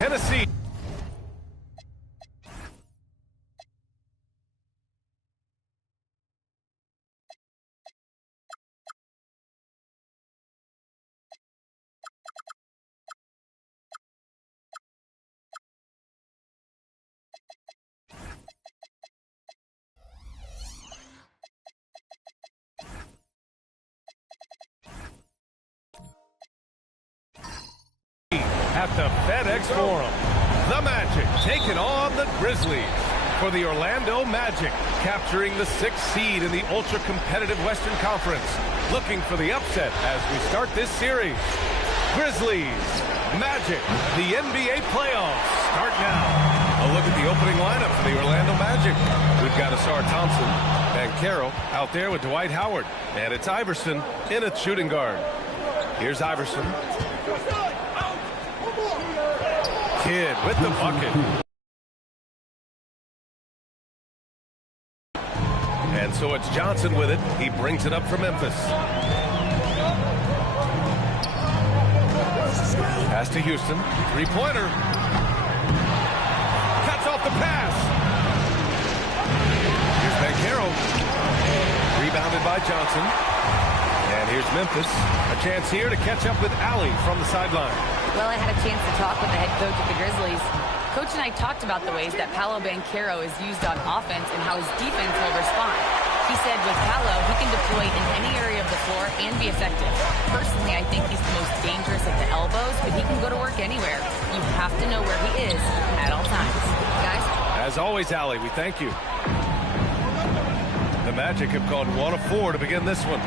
Tennessee. At the FedEx Forum, the Magic taking on the Grizzlies for the Orlando Magic, capturing the 6th seed in the ultra-competitive Western Conference, looking for the upset as we start this series. Grizzlies, Magic, the NBA playoffs start now. A look at the opening lineup for the Orlando Magic. We've got Asar Thompson, Banchero out there with Dwight Howard, and it's Iverson in at shooting guard. Here's Iverson. Kidd with the bucket. And so it's Johnson with it. He brings it up for Memphis. Pass to Houston. Three-pointer. Cuts off the pass. Here's Banchero. Rebounded by Johnson. And here's Memphis. A chance here to catch up with Allie from the sideline. Well, I had a chance to talk with the head coach of the Grizzlies. Coach and I talked about the ways that Paolo Banchero is used on offense and how his defense will respond. He said with Paolo, he can deploy in any area of the floor and be effective. Personally, I think he's the most dangerous at the elbows, but he can go to work anywhere. You have to know where he is at all times. Guys? As always, Allie, we thank you. The Magic have called 1 of 4 to begin this one.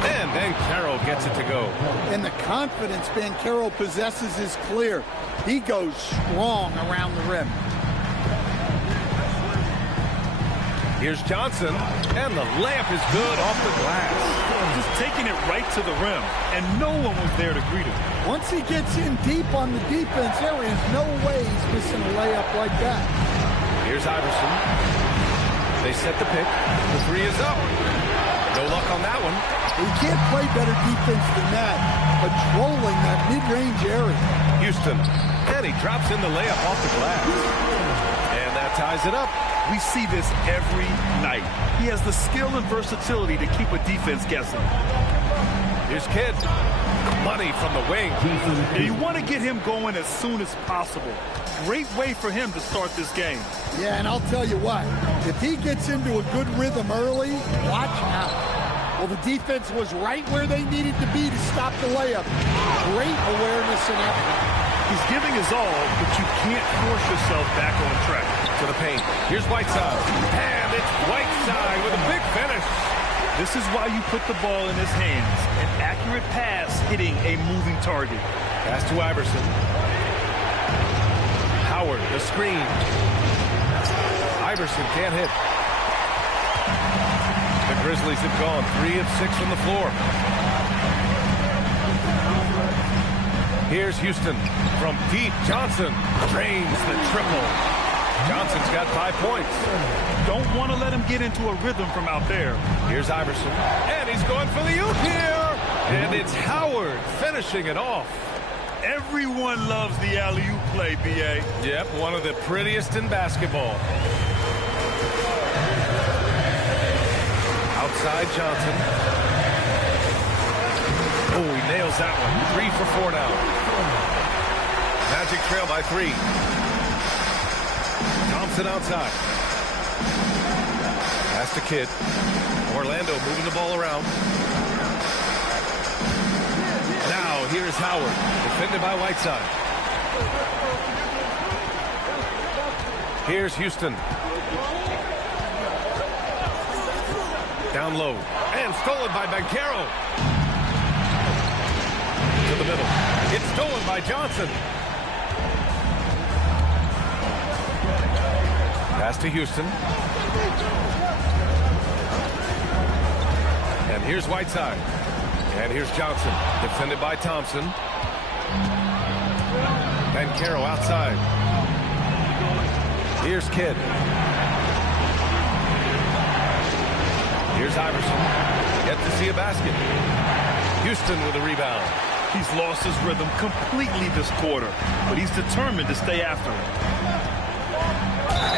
And Banchero gets it to go. And the confidence Banchero possesses is clear. He goes strong around the rim. Here's Johnson, and the layup is good off the glass. Just taking it right to the rim, and no one was there to greet him. Once he gets in deep on the defense, there is no way he's missing a layup like that. Here's Iverson. They set the pick. The three is up. No luck on that one. He can't play better defense than that, patrolling that mid-range area. Houston, and he drops in the layup off the glass. And that ties it up. We see this every night. He has the skill and versatility to keep a defense guessing. Here's Kidd. Money from the wing. And you want to get him going as soon as possible. Great way for him to start this game. Yeah, and I'll tell you what, if he gets into a good rhythm early, watch out. Well, the defense was right where they needed to be to stop the layup. Great awareness and effort. He's giving his all, but you can't force yourself back on track. To the paint. Here's Whiteside. And it's Whiteside with a big finish. This is why you put the ball in his hands. An accurate pass hitting a moving target. Pass to Iverson. Howard, the screen. Iverson can't hit. The Grizzlies have gone 3 of 6 from the floor. Here's Houston. From deep, Johnson drains the triple. Johnson's got 5 points. Don't want to let him get into a rhythm from out there. Here's Iverson. And he's going for the oop here. And it's Howard finishing it off. Everyone loves the alley-oop play, B.A. Yep, one of the prettiest in basketball. Outside Johnson. Oh, he nails that one. 3 for 4 now. Magic trail by 3. Thompson outside. Pass to Kidd. Orlando moving the ball around. Now here's Howard, defended by Whiteside. Here's Houston. Down low. And stolen by Banchero. the middle. It's stolen by Johnson. Pass to Houston. And here's Whiteside. And here's Johnson. Defended by Thompson. And Carroll outside. Here's Kidd. Here's Iverson. Yet to see a basket. Houston with a rebound. He's lost his rhythm completely this quarter, but he's determined to stay after it.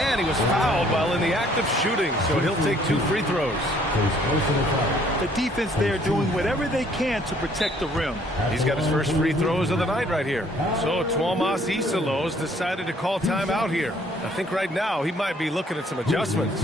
And he was fouled while in the act of shooting, so he'll take 2 free throws. The defense there doing whatever they can to protect the rim. He's got his first free throws of the night right here. So Tuomas Isalos decided to call timeout here. I think right now he might be looking at some adjustments.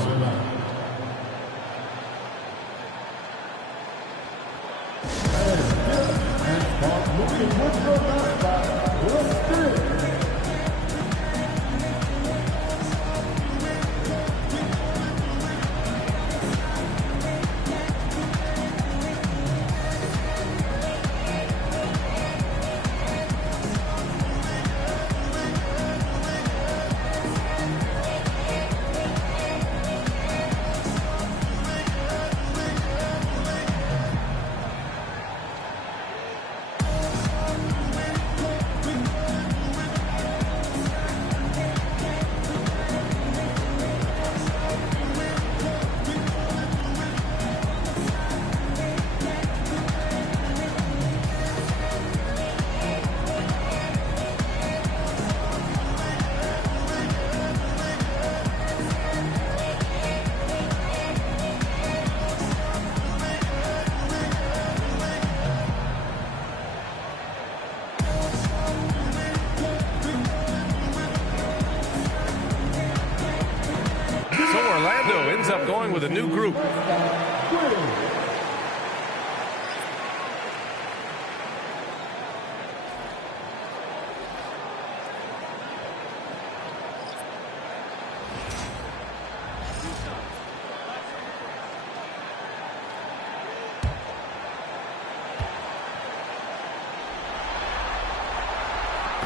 Orlando ends up going with a new group.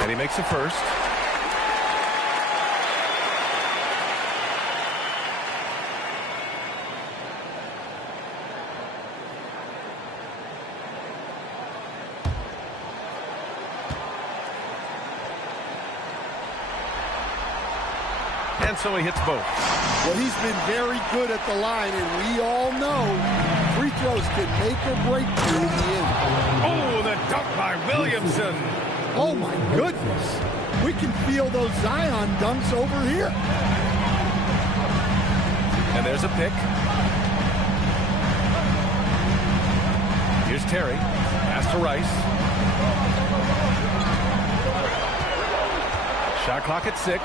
And he makes the first. And so he hits both. Well, he's been very good at the line, and we all know free throws can make or break you in the end. Oh, the dunk by Williamson. Oh, my goodness. We can feel those Zion dunks over here. And there's a pick. Here's Terry. Pass to Rice. Shot clock at 6.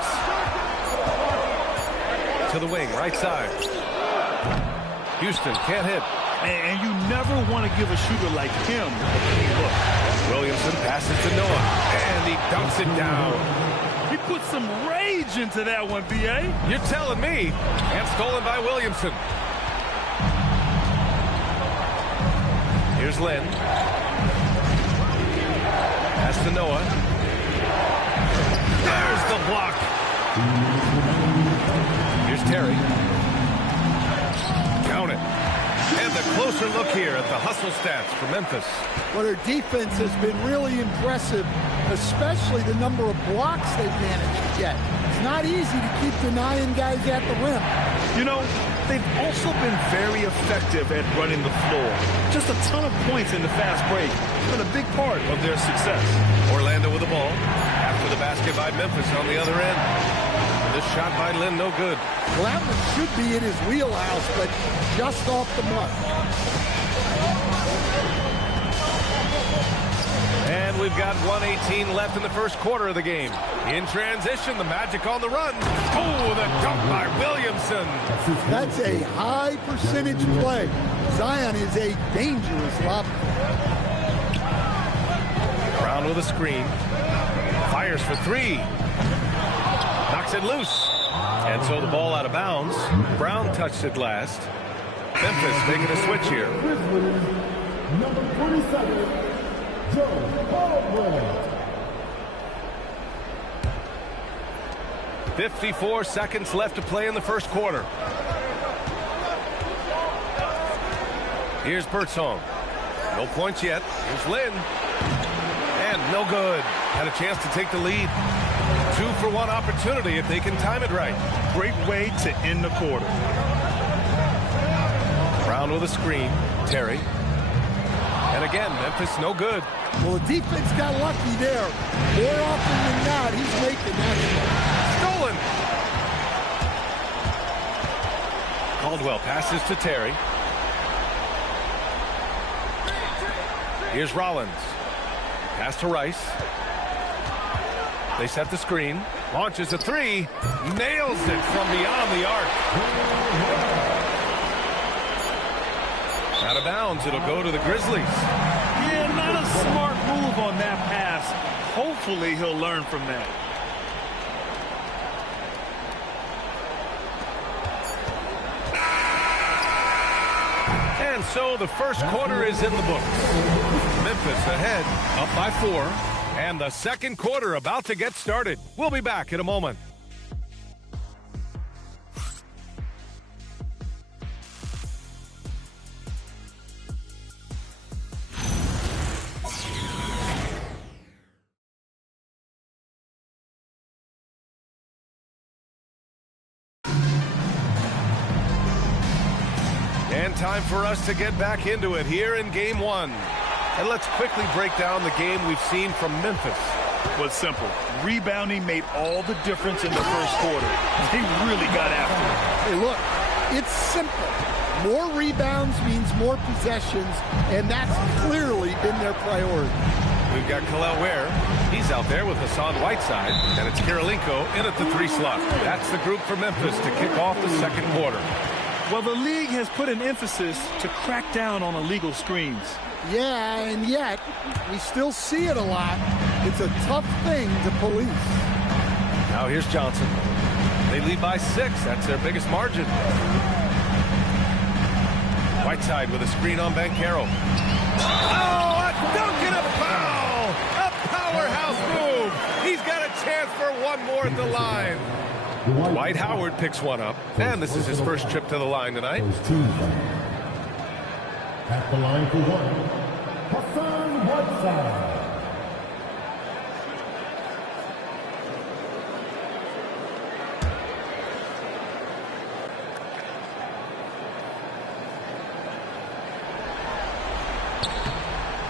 To the wing, right side. Houston can't hit. And you never want to give a shooter like him a clean look. Williamson passes to Noah, and he dunks it down. He put some rage into that one, B.A. You're telling me. And stolen by Williamson. Here's Lynn. Pass to Noah. There's the block. Here's Terry. Count it. And a closer look here at the hustle stats for Memphis. Well, their defense has been really impressive, especially the number of blocks they've managed to get. It's not easy to keep denying guys at the rim. You know, they've also been very effective at running the floor. Just a ton of points in the fast break. Been a big part of their success. Orlando with the ball. After the basket by Memphis on the other end. This shot by Lynn, no good. Well, that one should be in his wheelhouse, but just off the mark. And we've got 1:18 left in the first quarter of the game. In transition, the Magic on the run. Oh, the dunk by Williamson. That's a high percentage play. Zion is a dangerous lobster. Brown with a screen. Fires for 3. Knocks it loose. And so the ball out of bounds. Brown touched it last. Memphis making a switch here. Number 27, Joe. 54 seconds left to play in the first quarter. Here's Birdsong. No points yet. Here's Lynn. And no good. Had a chance to take the lead. 2-for-1 opportunity if they can time it right. Great way to end the quarter. Brown with a screen. Terry. And again, Memphis no good. Well, the defense got lucky there. More often than not, he's making that. Stolen. Caldwell passes to Terry. Here's Rollins. Pass to Rice. They set the screen. Launches a three. Nails it from beyond the arc. Out of bounds. It'll go to the Grizzlies. Yeah, not a smart move on that pass. Hopefully he'll learn from that. And so the first quarter is in the books. Memphis ahead, up by 4. And the second quarter about to get started. We'll be back in a moment. And time for us to get back into it here in Game 1. And let's quickly break down the game we've seen from Memphis. Well, it's simple. Rebounding made all the difference in the first quarter. They really got after it. Hey, look, it's simple. More rebounds means more possessions, and that's clearly been their priority. We've got Khalil Ware. He's out there with Hassan Whiteside, and it's Kirilenko in at the 3 slot. That's the group for Memphis to kick off the second quarter. Well, the league has put an emphasis to crack down on illegal screens. Yeah, and yet, we still see it a lot. It's a tough thing to police. Now here's Johnson. They lead by 6. That's their biggest margin. Whiteside with a screen on Banchero. Oh, a dunk and a foul! A powerhouse move! He's got a chance for one more at the line. Dwight Howard picks one up, and this is his first trip to the line tonight. At the line for 1, Hassan Whiteside.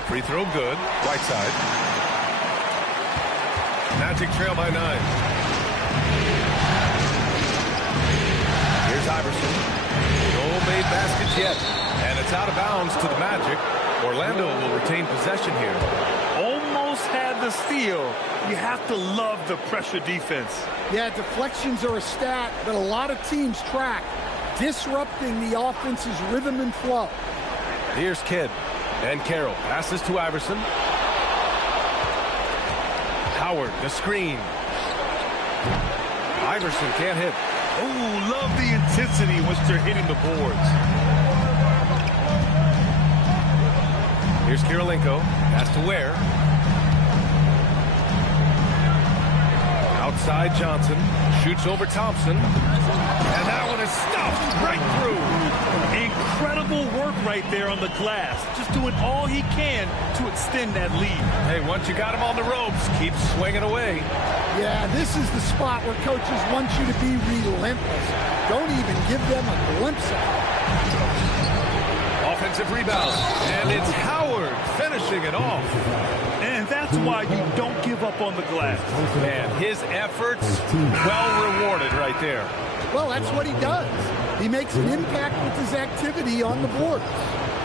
Free throw good. Whiteside. Magic trail by 9. Here's Iverson. No made baskets yet. And it's out of bounds to the Magic. Orlando will retain possession here. Almost had the steal. You have to love the pressure defense. Yeah, deflections are a stat that a lot of teams track, disrupting the offense's rhythm and flow. Here's Kidd. And Carroll passes to Iverson. Howard, the screen. Iverson can't hit. Oh, love the intensity in which they're hitting the boards. Here's Kirilenko. Pass to Ware. Outside Johnson. Shoots over Thompson. And that one is stuffed right through. Incredible work right there on the glass. Just doing all he can to extend that lead. Hey, once you got him on the ropes, keep swinging away. Yeah, this is the spot where coaches want you to be relentless. Don't even give them a glimpse of it. Offensive rebound. And it's Howard finishing it off. And that's why you don't give up on the glass. Man, his efforts well rewarded right there. Well, that's what he does. He makes an impact with his activity on the board.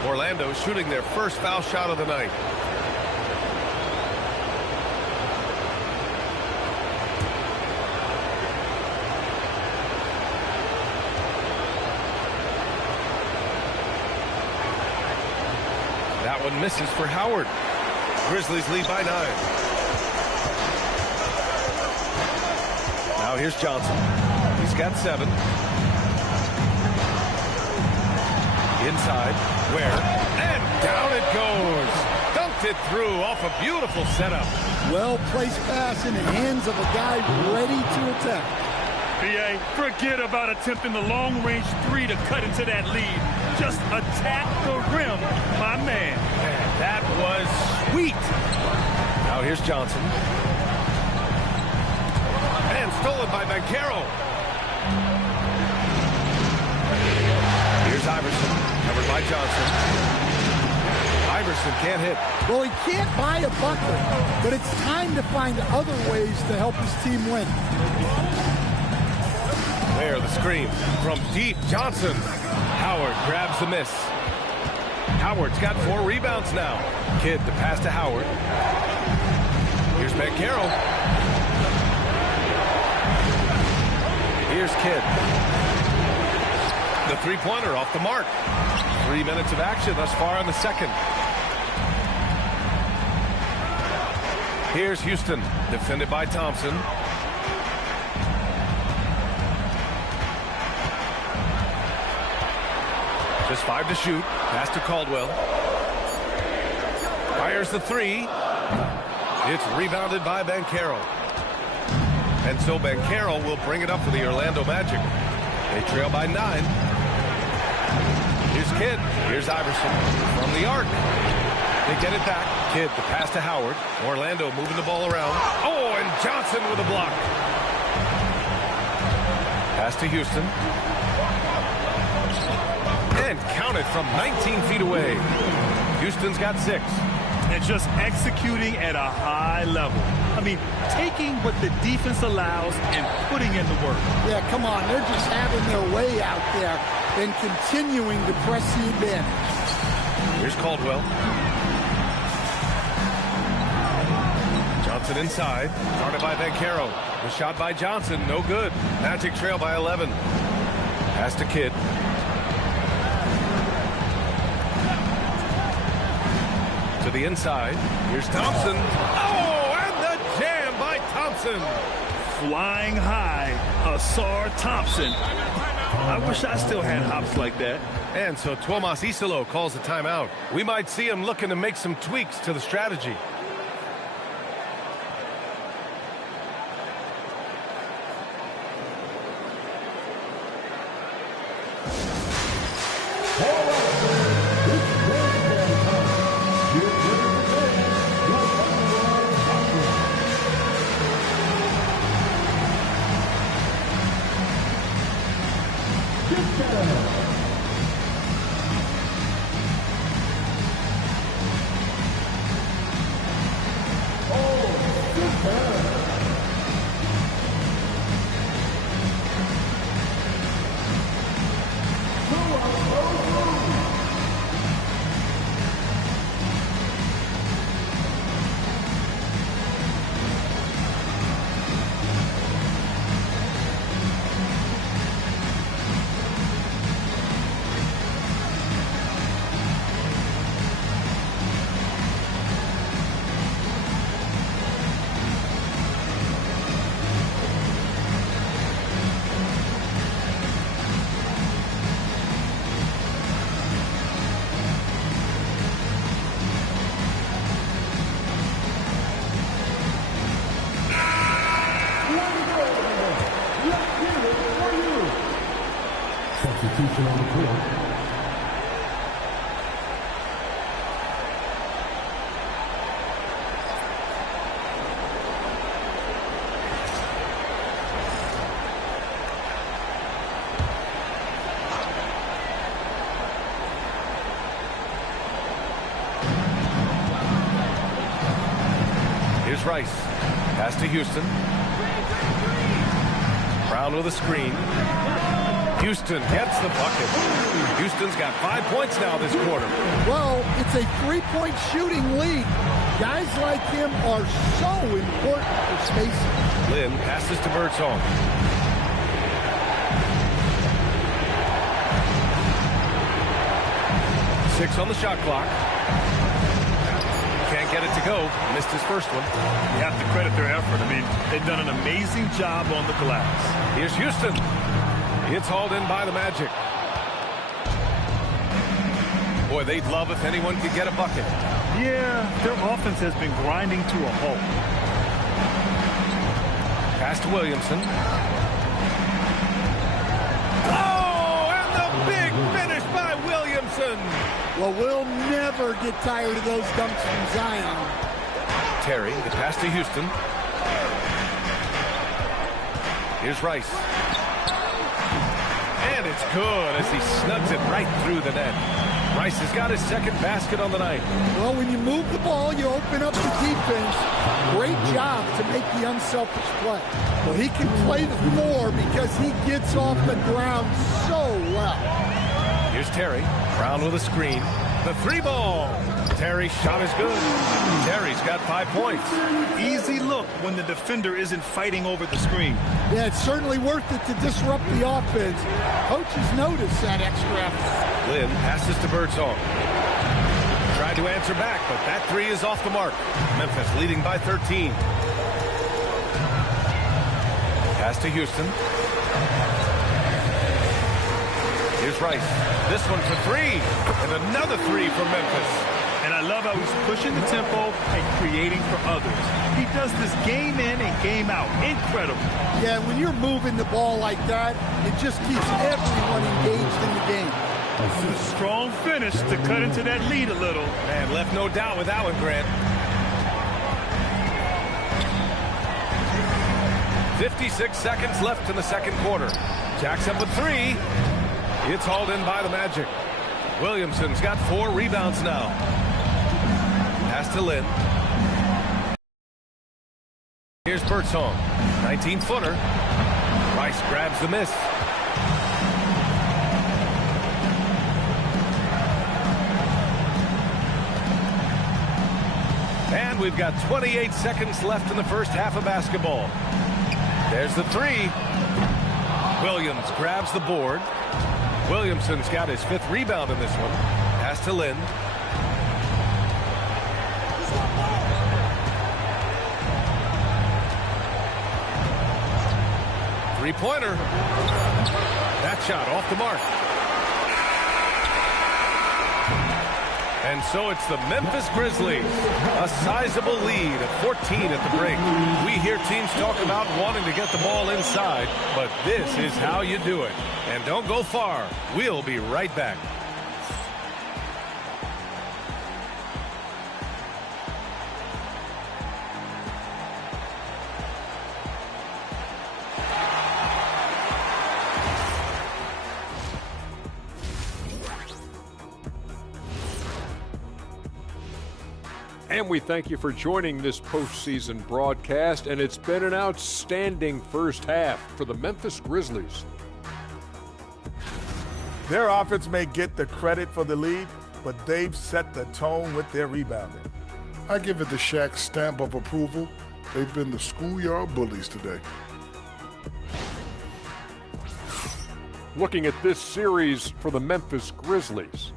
Orlando shooting their first foul shot of the night. That one misses for Howard. Grizzlies lead by 9. Now here's Johnson. He's got 7. Inside, Ware, and down it goes. Dunked it through off a beautiful setup. Well-placed pass in the hands of a guy ready to attack. B.A., forget about attempting the long-range three to cut into that lead. Just attack the rim, my man. That was sweet. Now here's Johnson. And stolen by Banchero. Here's Iverson, covered by Johnson. Iverson can't hit. Well, he can't buy a bucket, but it's time to find other ways to help his team win. There, the screen from deep. Johnson. Howard grabs the miss. Howard's got 4 rebounds now. Kidd, the pass to Howard. Here's Banchero. Here's Kidd. The three-pointer off the mark. 3 minutes of action thus far in the second. Here's Houston, defended by Thompson. Just 5 to shoot. Pass to Caldwell. Fires the 3. It's rebounded by Banchero. And so Banchero will bring it up for the Orlando Magic. They trail by 9. Here's Kidd. Here's Iverson from the arc. They get it back. Kidd, the pass to Howard. Orlando moving the ball around. Oh, and Johnson with a block. Pass to Houston. And counted from 19 feet away. Houston's got 6. And just executing at a high level. I mean, taking what the defense allows and putting in the work. Yeah, come on. They're just having their way out there and continuing to press the advantage. Here's Caldwell. Johnson inside. Guarded by Banchero. The shot by Johnson. No good. Magic trail by 11. Pass to Kidd. To the inside. Here's Thompson. Oh, and the jam by Thompson. Flying high, Asar Thompson. I wish I still had hops like that. And so Tomas Isolo calls the timeout. We might see him looking to make some tweaks to the strategy. Substitution on the court. Here's Rice. Pass to Houston. Brown with a screen. Houston gets the bucket. Houston's got 5 points now this quarter. Well, it's a three-point shooting lead. Guys like him are so important for spacing. Lynn passes to Birdsong. Six on the shot clock. Can't get it to go. Missed his first one. You have to credit their effort. I mean, they've done an amazing job on the glass. Here's Houston. It's hauled in by the Magic. Boy, they'd love if anyone could get a bucket. Yeah, their offense has been grinding to a halt. Pass to Williamson. Williamson. Well, we'll never get tired of those dunks from Zion. Terry, the pass to Houston. Here's Rice. And it's good as he snugs it right through the net. Rice has got his second basket on the night. Well, when you move the ball, you open up the defense. Great job to make the unselfish play. Well, he can play the floor because he gets off the ground so well. Here's Terry. Brown with a screen. The three ball. Terry's shot is good. Terry's got 5 points. Easy look when the defender isn't fighting over the screen. Yeah, it's certainly worth it to disrupt the offense. Coaches notice that extra effort. Lynn passes to Birdsong. Tried to answer back, but that three is off the mark. Memphis leading by 13. Pass to Houston. Here's Rice. This one for three. And another three for Memphis. And I love how he's pushing the tempo and creating for others. He does this game in and game out. Incredible. Yeah, when you're moving the ball like that, it just keeps everyone engaged in the game. A strong finish to cut into that lead a little. Man, left no doubt with that one, Grant. 56 seconds left in the second quarter. Jacks up with three. It's hauled in by the Magic. Williamson's got 4 rebounds now. Pass to Lynn. Here's Birdsong. 19-footer. Rice grabs the miss. And we've got 28 seconds left in the first half of basketball. There's the three. Williams grabs the board. Williamson's got his 5th rebound in this one. Pass to Lynn. Three-pointer. That shot off the mark. And so it's the Memphis Grizzlies. A sizable lead of 14 at the break. We hear teams talk about wanting to get the ball inside, but this is how you do it. And don't go far. We'll be right back. And we thank you for joining this postseason broadcast, and it's been an outstanding first half for the Memphis Grizzlies. Their offense may get the credit for the lead, but they've set the tone with their rebounding. I give it the Shaq stamp of approval. They've been the schoolyard bullies today. Looking at this series for the Memphis Grizzlies.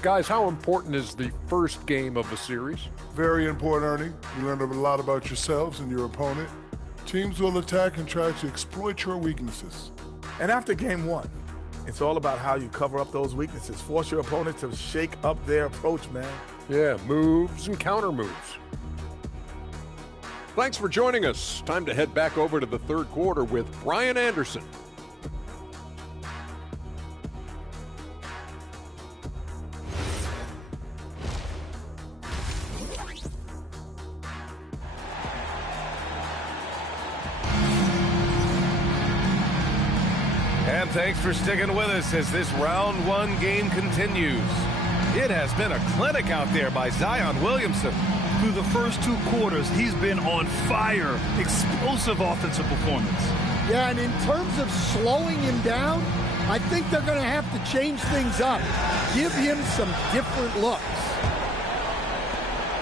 Guys, how important is the first game of the series? Very important, Ernie. You learn a lot about yourselves and your opponent. Teams will attack and try to exploit your weaknesses. And after game one, it's all about how you cover up those weaknesses. Force your opponent to shake up their approach, man. Yeah, moves and counter moves. Thanks for joining us. Time to head back over to the third quarter with Brian Anderson. And thanks for sticking with us as this round one game continues. It has been a clinic out there by Zion Williamson. Through the first 2 quarters, he's been on fire. Explosive offensive performance. Yeah, and in terms of slowing him down, I think they're going to have to change things up. Give him some different looks.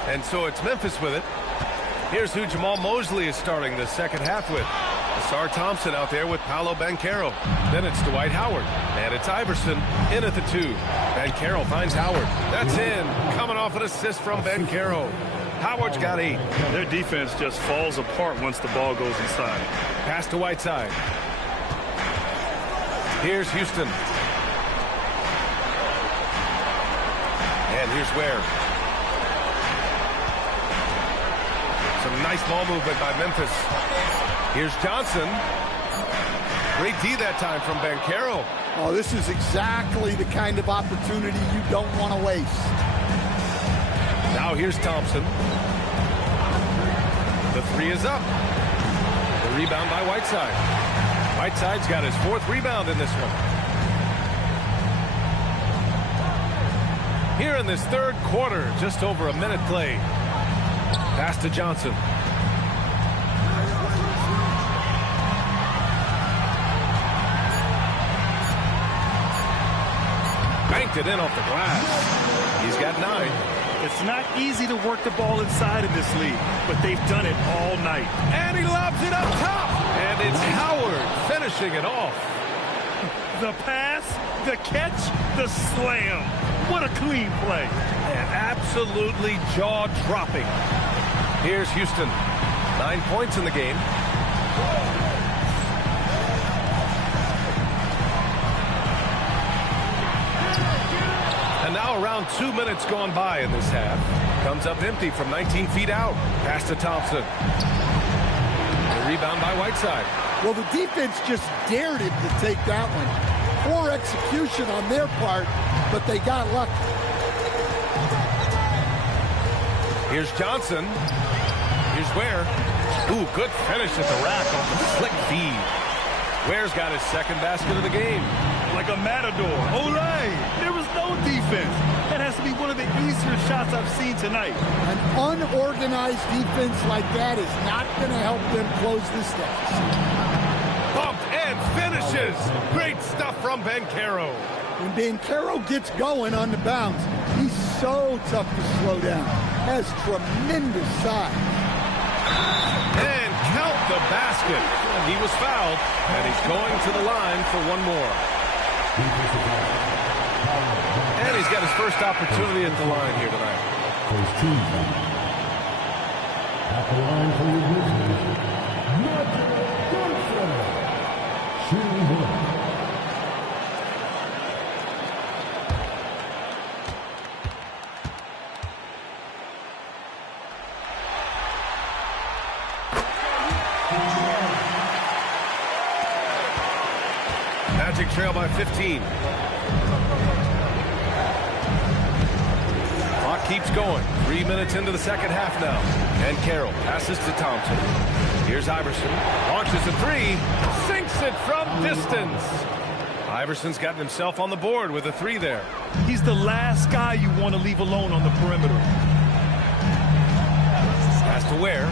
And so it's Memphis with it. Here's who Jamal Mosley is starting the second half with. Asar Thompson out there with Paolo Banchero. Then it's Dwight Howard. And it's Iverson in at the 2. Banchero finds Howard. That's in. Coming off an assist from Banchero. Howard's got 8. Their defense just falls apart once the ball goes inside. Pass to Whiteside. Here's Houston. And here's Ware. Some nice ball movement by Memphis. Here's Johnson. Great D that time from Banchero. Oh, this is exactly the kind of opportunity you don't want to waste. Now here's Thompson. The three is up. The rebound by Whiteside. Whiteside's got his 4th rebound in this one. Here in this 3rd quarter, just over a minute played. Pass to Johnson. Banked it in off the glass. He's got 9. It's not easy to work the ball inside in this league, but they've done it all night. And he lobs it up top. And it's Howard finishing it off. The pass, the catch, the slam. What a clean play. And absolutely jaw-dropping. Here's Houston. 9 points in the game. And now around 2 minutes gone by in this half. Comes up empty from 19 feet out. Pass to Thompson. The rebound by Whiteside. Well, the defense just dared him to take that one. Poor execution on their part, but they got lucky. Here's Johnson. Here's Ware. Ooh, good finish at the rack off the slick feed. Ware's got his 2nd basket of the game. Like a matador. Olay! There was no defense. That has to be one of the easier shots I've seen tonight. An unorganized defense like that is not going to help them close this deficit. Bumped and finishes. Great stuff from Banchero. When Banchero gets going on the bounce, he's so tough to slow down. Has tremendous size. And count the basket. He was fouled, and he's going to the line for one more. And he's got his first opportunity at the line here tonight. At the line for the Wizards, shooting one. Magic trail by 15. Clock keeps going. 3 minutes into the second half now. And Carroll passes to Thompson. Here's Iverson. Launches a 3. Sinks it from distance. Iverson's gotten himself on the board with a 3 there. He's the last guy you want to leave alone on the perimeter. Pass to Ware.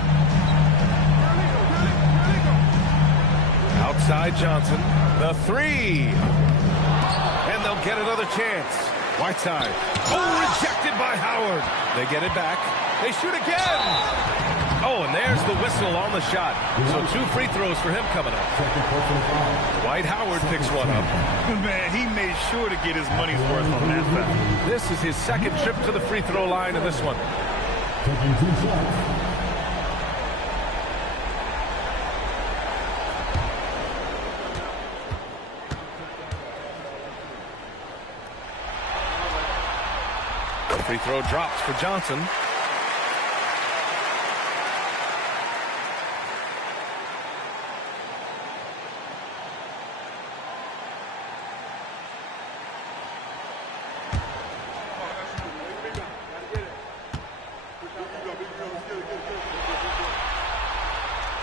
Outside Johnson. The 3. And they'll get another chance. Whiteside. Oh, rejected by Howard. They get it back. They shoot again. Oh, and there's the whistle on the shot. So 2 free throws for him coming up. Dwight Howard picks one up. Man, he made sure to get his money's worth on that foul. This is his 2nd trip to the free throw line in this one. Taking 2 shots. Free throw drops for Johnson.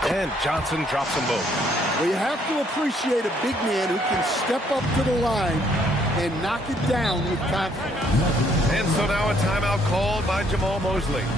And Johnson drops them both. Well, you have to appreciate a big man who can step up to the line and knock it down with confidence. And so now a timeout called by Jamal Mosley.